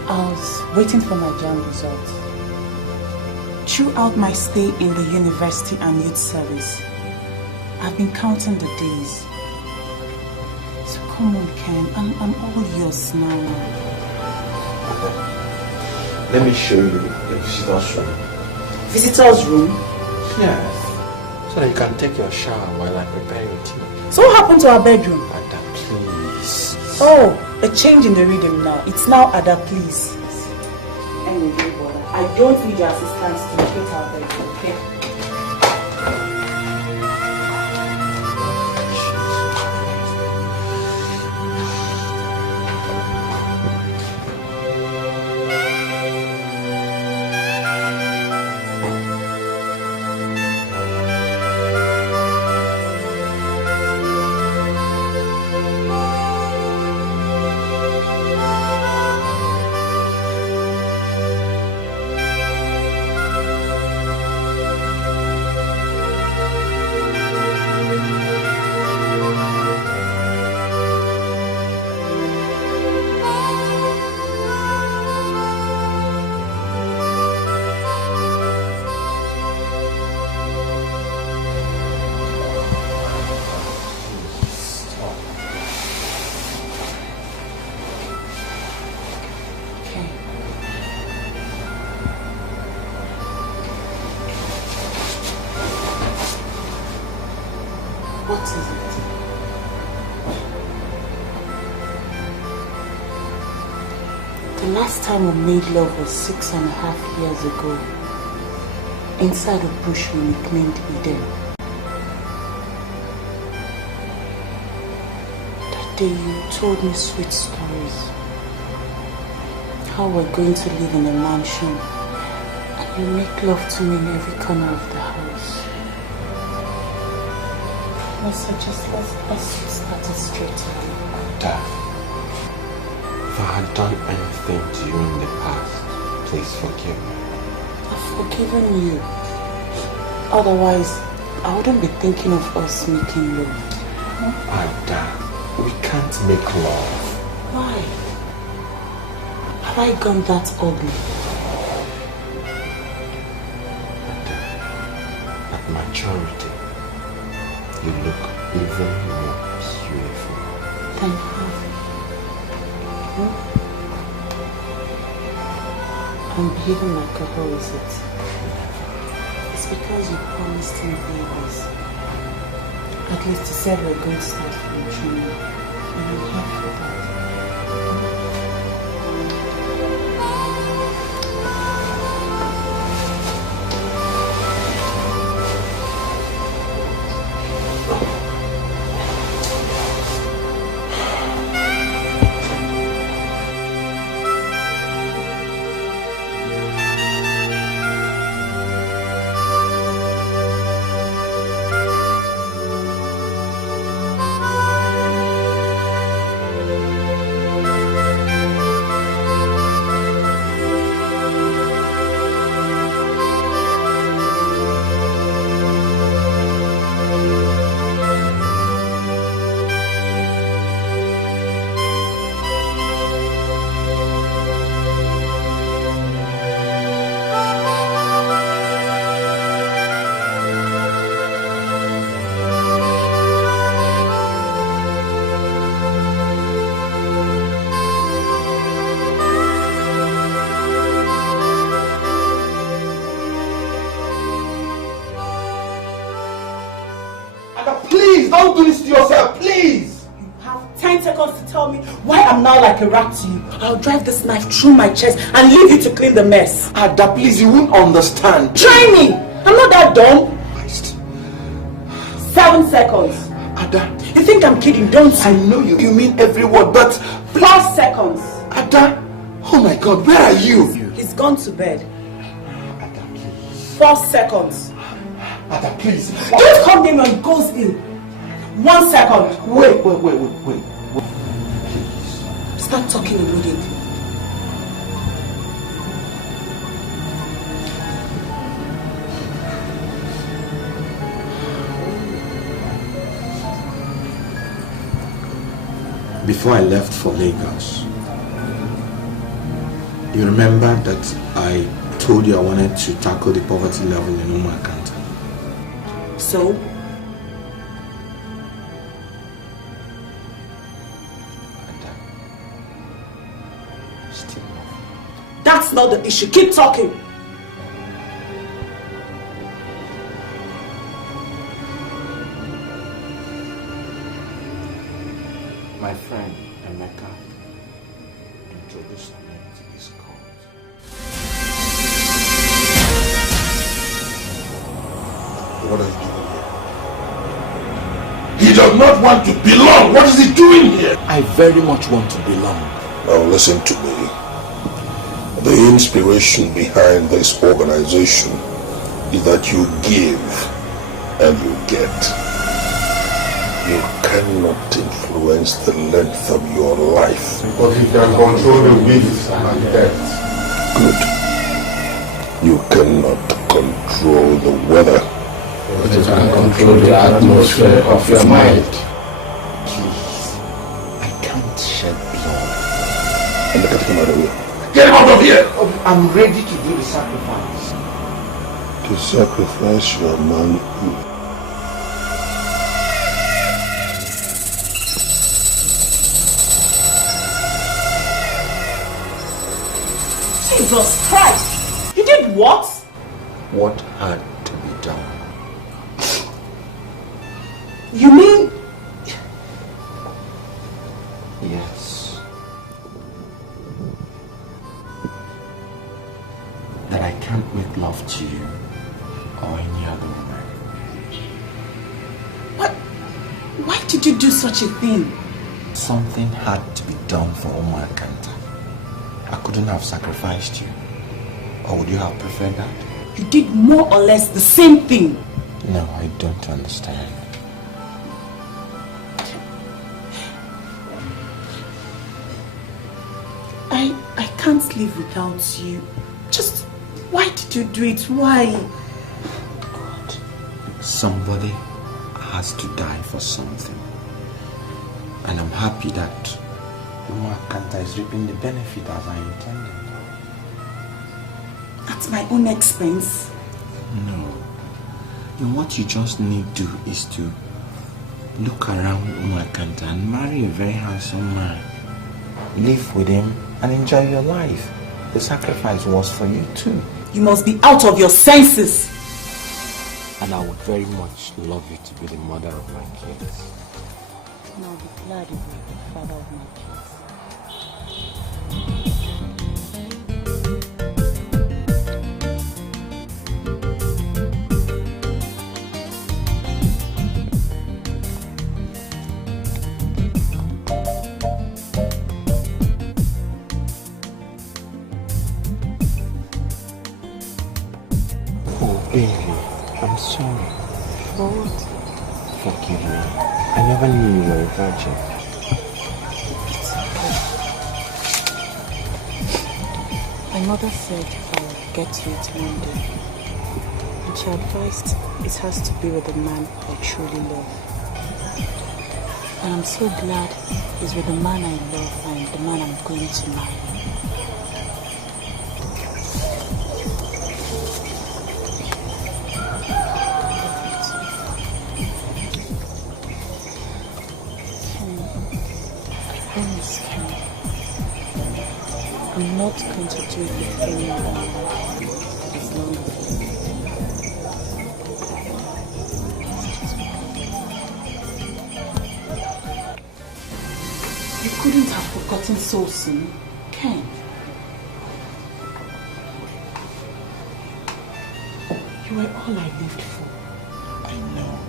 I was waiting for my JAMB results. Throughout my stay in the university and youth service, I've been counting the days. So come on, Ken. I'm all yours now. Let me show you the visitor's room. Visitor's room? Yes. So that you can take your shower while I prepare your tea. So what happened to our bedroom? Ada, please. Oh, a change in the rhythm now. It's now Ada, please. Anyway, I don't need your assistance to locate our bedroom, okay? What is it? The last time we made love was 6.5 years ago. Inside a bush we nicknamed Eden. That day you told me sweet stories. How we're going to live in a mansion. And you make love to me in every corner of the house. I suggest let's start it straight away. Dad, if I had done anything to you in the past, please forgive me. I've forgiven you. Otherwise, I wouldn't be thinking of us making love. Dad, we can't make love. Why? Have I gone that ugly? At maturity, you look even more beautiful. Then how? I'm behaving like a hoe, is it? It's because you promised me babies. At least you said we're going to start from training. And I'm happy for that. Don't do this to yourself, please! You have 10 seconds to tell me why I'm now like a rat to you. I'll drive this knife through my chest and leave you to clean the mess. Ada, please, you won't understand. Try me! I'm not that dumb. 7 seconds. Ada. You think I'm kidding, don't you? I know you mean every word, but... 4 seconds. Ada, oh my God, where are you? He's gone to bed. Ada, please. 4 seconds. Ada, please. Don't come in when he goes in. 1 second. Wait. Please. Start talking immediately. before I left for Lagos, you remember that I told you I wanted to tackle the poverty level in Umuakanta? So? Still nothing. That's not the issue. Keep talking. My friend Emeka introduced me to this cult. What are you doing here? He does not want to belong. What is he doing here? I very much want to belong. Now listen to me. The inspiration behind this organization is that you give and you get. You cannot influence the length of your life. But you can control the winds and death. Good. You cannot control the weather. But you can control the atmosphere of your mind. Please, I can't shed blood. And look at him out of here. Get him out of here! I'm ready to do the sacrifice. To sacrifice your manhood. Jesus Christ! You did what? What had to be done? You mean... Yes. That I can't make love to you or any other woman. What? Why did you do such a thing? Something had to be done for Umuakanta. I couldn't have sacrificed you. Or would you have preferred that? You did more or less the same thing. No, I don't understand. I can't live without you. Just, why did you do it? Why? God, somebody has to die for something. And I'm happy that Umuakanta is reaping the benefit as I intended. At my own expense? No. And what you just need to do is to look around Umuakanta and marry a very handsome man. Live with him and enjoy your life. The sacrifice was for you too. You must be out of your senses. And I would very much love you to be the mother of my kids. And I'll be glad if you're the father of my kids. Baby, I'm sorry. For what? Forgive me. I never knew you were a virgin. My mother said I'll get to it one day. And she advised it has to be with a man I truly love. And I'm so glad it's with the man I love and the man I'm going to marry. I'm not going to do it with anyone as long as you couldn't have forgotten so soon, Ken. You were all I lived for. I know.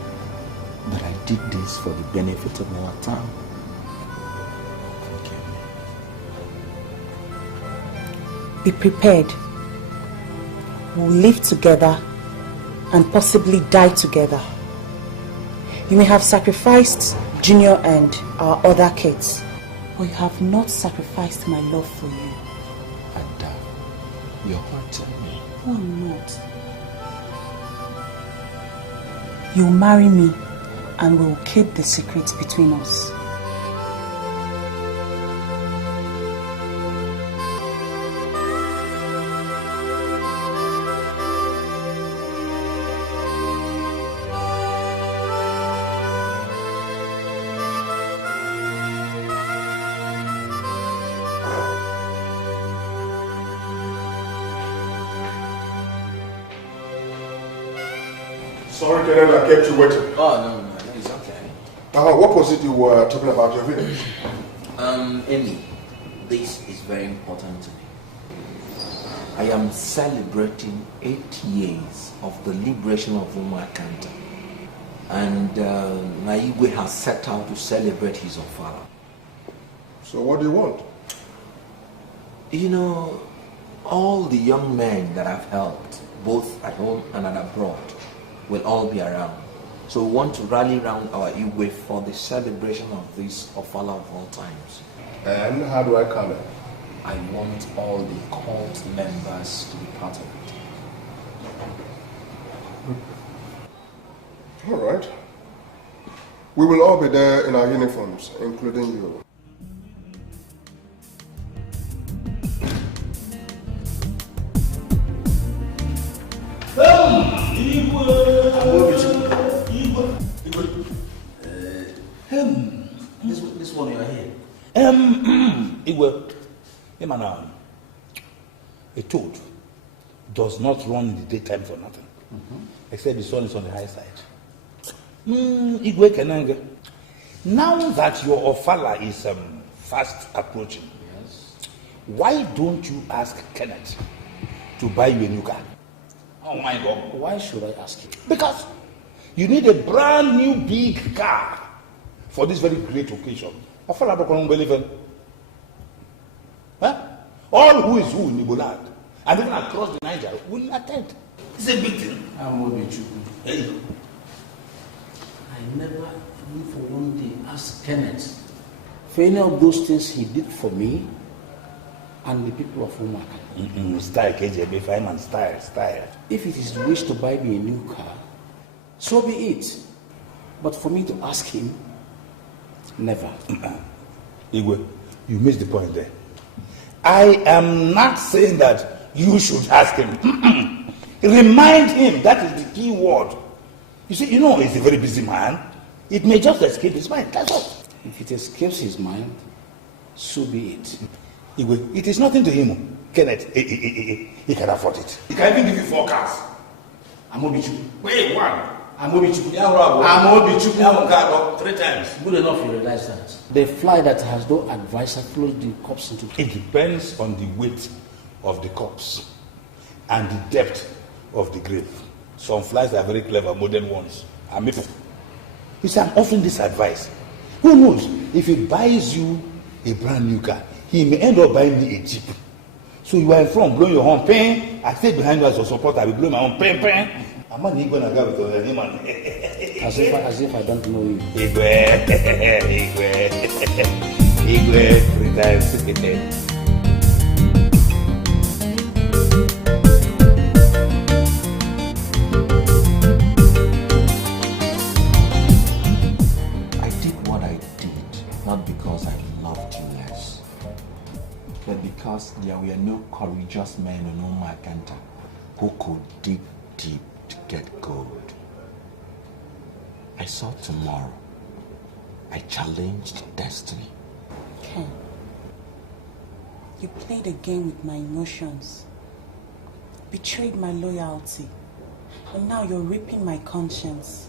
But I did this for the benefit of our town. Be prepared. We'll live together and possibly die together. You may have sacrificed Junior and our other kids, but you have not sacrificed my love for you. Ada, you're hurting me. No, I'm not. You'll marry me and we'll keep the secret between us. Sorry, Kenneth, I kept you waiting. Oh, no, it's okay. What was it you were talking about your village? Amy, this is very important to me. I am celebrating 8 years of the liberation of Umuakanta. And Naigwe has set out to celebrate his Ofala. So what do you want? You know, all the young men that I've helped, both at home and abroad, will all be around. So we want to rally around our Igwe for the celebration of this Ofala of all times. And how do I come in? I want all the cult members to be part of it. All right. We will all be there in our uniforms, including you. This one you are here. Igwe, a toad does not run in the daytime for nothing, except the sun is on the high side. Igwe Kenanga, now that your Ofala is fast approaching, why don't you ask Kenneth to buy you a new car? Oh my God. Why should I ask you? Because you need a brand new big car for this very great occasion. Ofala don't believe in. Huh? All who is who in Igbo land and even across the Niger will attend. It's a big thing. I'm will be true. Hey. I never even for one day asked Kenneth for any of those things he did for me and the people of Umaka. Style, KJB, fireman, style. If it is wish to buy me a new car, so be it. But for me to ask him, never. Igwe, you missed the point there. I am not saying that you should ask him. Remind him, that is the key word. You see, he's a very busy man. It may just escape his mind, that's all. If it escapes his mind, so be it. Igwe, it is nothing to him. Kenneth, he can afford it. He can even give you 4 cars. Amobichu. Wait, 1. Amobichu. 3 times. Good enough you realize that. The fly that has no advisor throws the corpse into... It depends on the weight of the corpse and the depth of the grave. Some flies are very clever, modern ones. You see, I'm offering this advice. Who knows, if he buys you a brand new car, he may end up buying me a Jeep. So you are in front, blowing your horn, pain. I stay behind you as a support, I will blow my own pain. I'm not even going to go with the man. As if I don't know you. Igwe, 3 times. Not because I loved you less, but because there were no courageous men in Umuakanta who could dig deep to get gold. I saw tomorrow. I challenged destiny. Ken, you played a game with my emotions, betrayed my loyalty, and now you're ripping my conscience.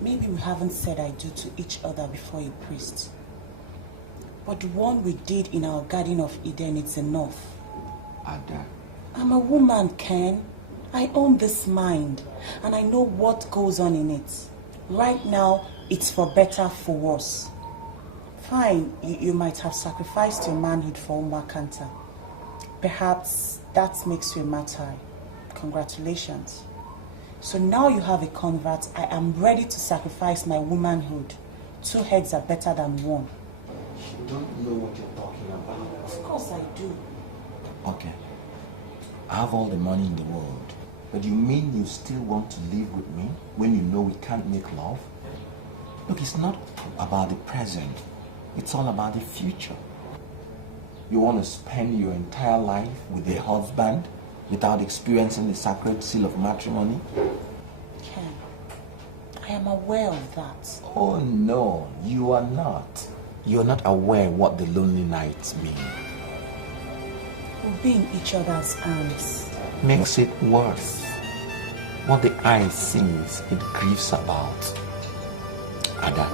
Maybe we haven't said I do to each other before a priest. But the one we did in our Garden of Eden, it's enough. Ada. I'm a woman, Ken. I own this mind, and I know what goes on in it. Right now, it's for better, for worse. Fine, you might have sacrificed your manhood for Umuakanta. Perhaps that makes you a martyr. Congratulations. So now you have a convert. I am ready to sacrifice my womanhood. 2 heads are better than 1. You don't know what you're talking about. Of course I do. Okay. I have all the money in the world. But you mean you still want to live with me when you know we can't make love? Look, it's not about the present. It's all about the future. You want to spend your entire life with a husband without experiencing the sacred seal of matrimony? Ken, I am aware of that. Oh no, you are not. You're not aware what the lonely nights mean. We'll be in each other's arms. Makes it worse. What the eye sees, it grieves about. Ada,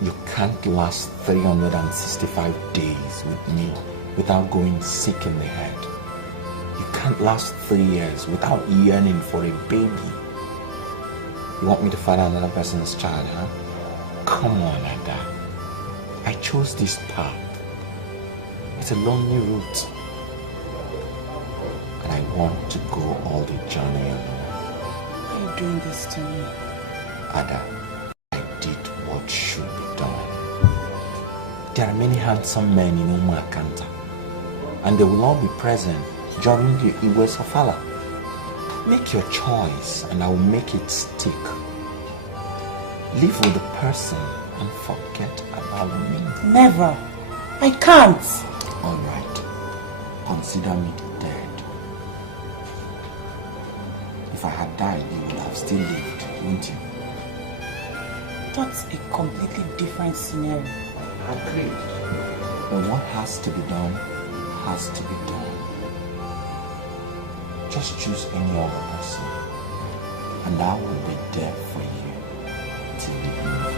you can't last 365 days with me without going sick in the head. You can't last 3 years without yearning for a baby. You want me to father another person's child, huh? Come on, Ada. I chose this path. It's a lonely route. And I want to go all the journey alone. Why are you doing this to me? Ada, I did what should be done. There are many handsome men in Umakanta, and they will all be present during the Igwe Safala. Make your choice and I will make it stick. Live with the person and forget about me. Never. I can't. All right. Consider me dead. If I had died, you would have still lived, wouldn't you? That's a completely different scenario. Agreed. But what has to be done, has to be done. Just choose any other person, and I will be there for you till the end of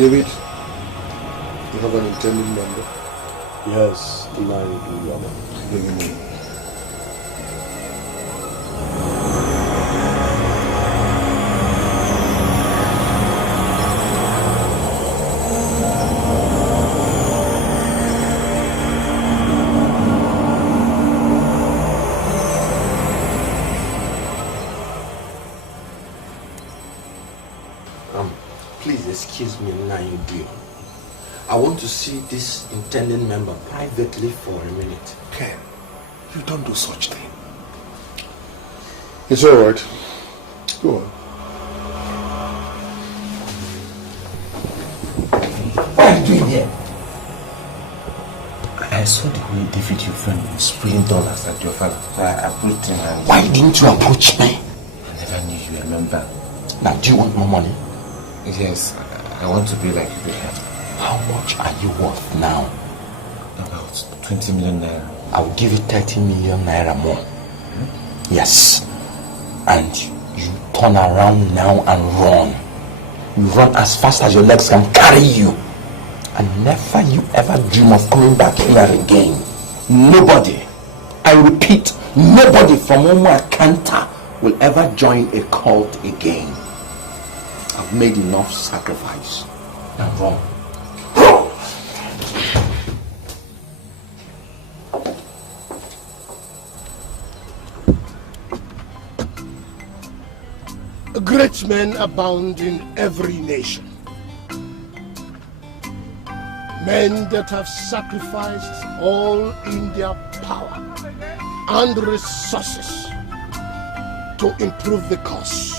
David, you have an intending member? Yes, I do, Your Honor. Bring him in. Please excuse me, Nwogbu. I want to see this intending member privately for a minute. Ken, you don't do such thing. It's all right. Go on. What are you doing here? I saw the way David, your friend, was spraying dollars at your father. So I approached him and... Why didn't you approach me? I never knew you were a member. Now, do you want more money? Yes, I want to be like you. How much are you worth now? About 20 million naira. I will give you 30 million naira more. Yes. And you turn around now and run. You run as fast as your legs can carry you. And never you ever dream of coming back here again. Nobody, I repeat, nobody from Umuakanta will ever join a cult again. I've made enough sacrifice. Now run. Great men abound in every nation. Men that have sacrificed all in their power and resources to improve the cause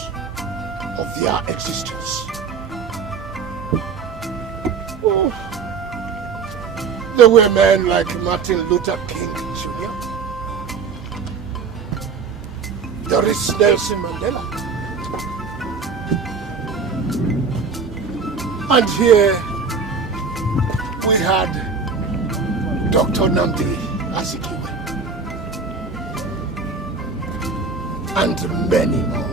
of their existence. Oh, there were men like Martin Luther King Jr. There is Nelson Mandela. And here we had Dr. Nnamdi Azikiwe and many more.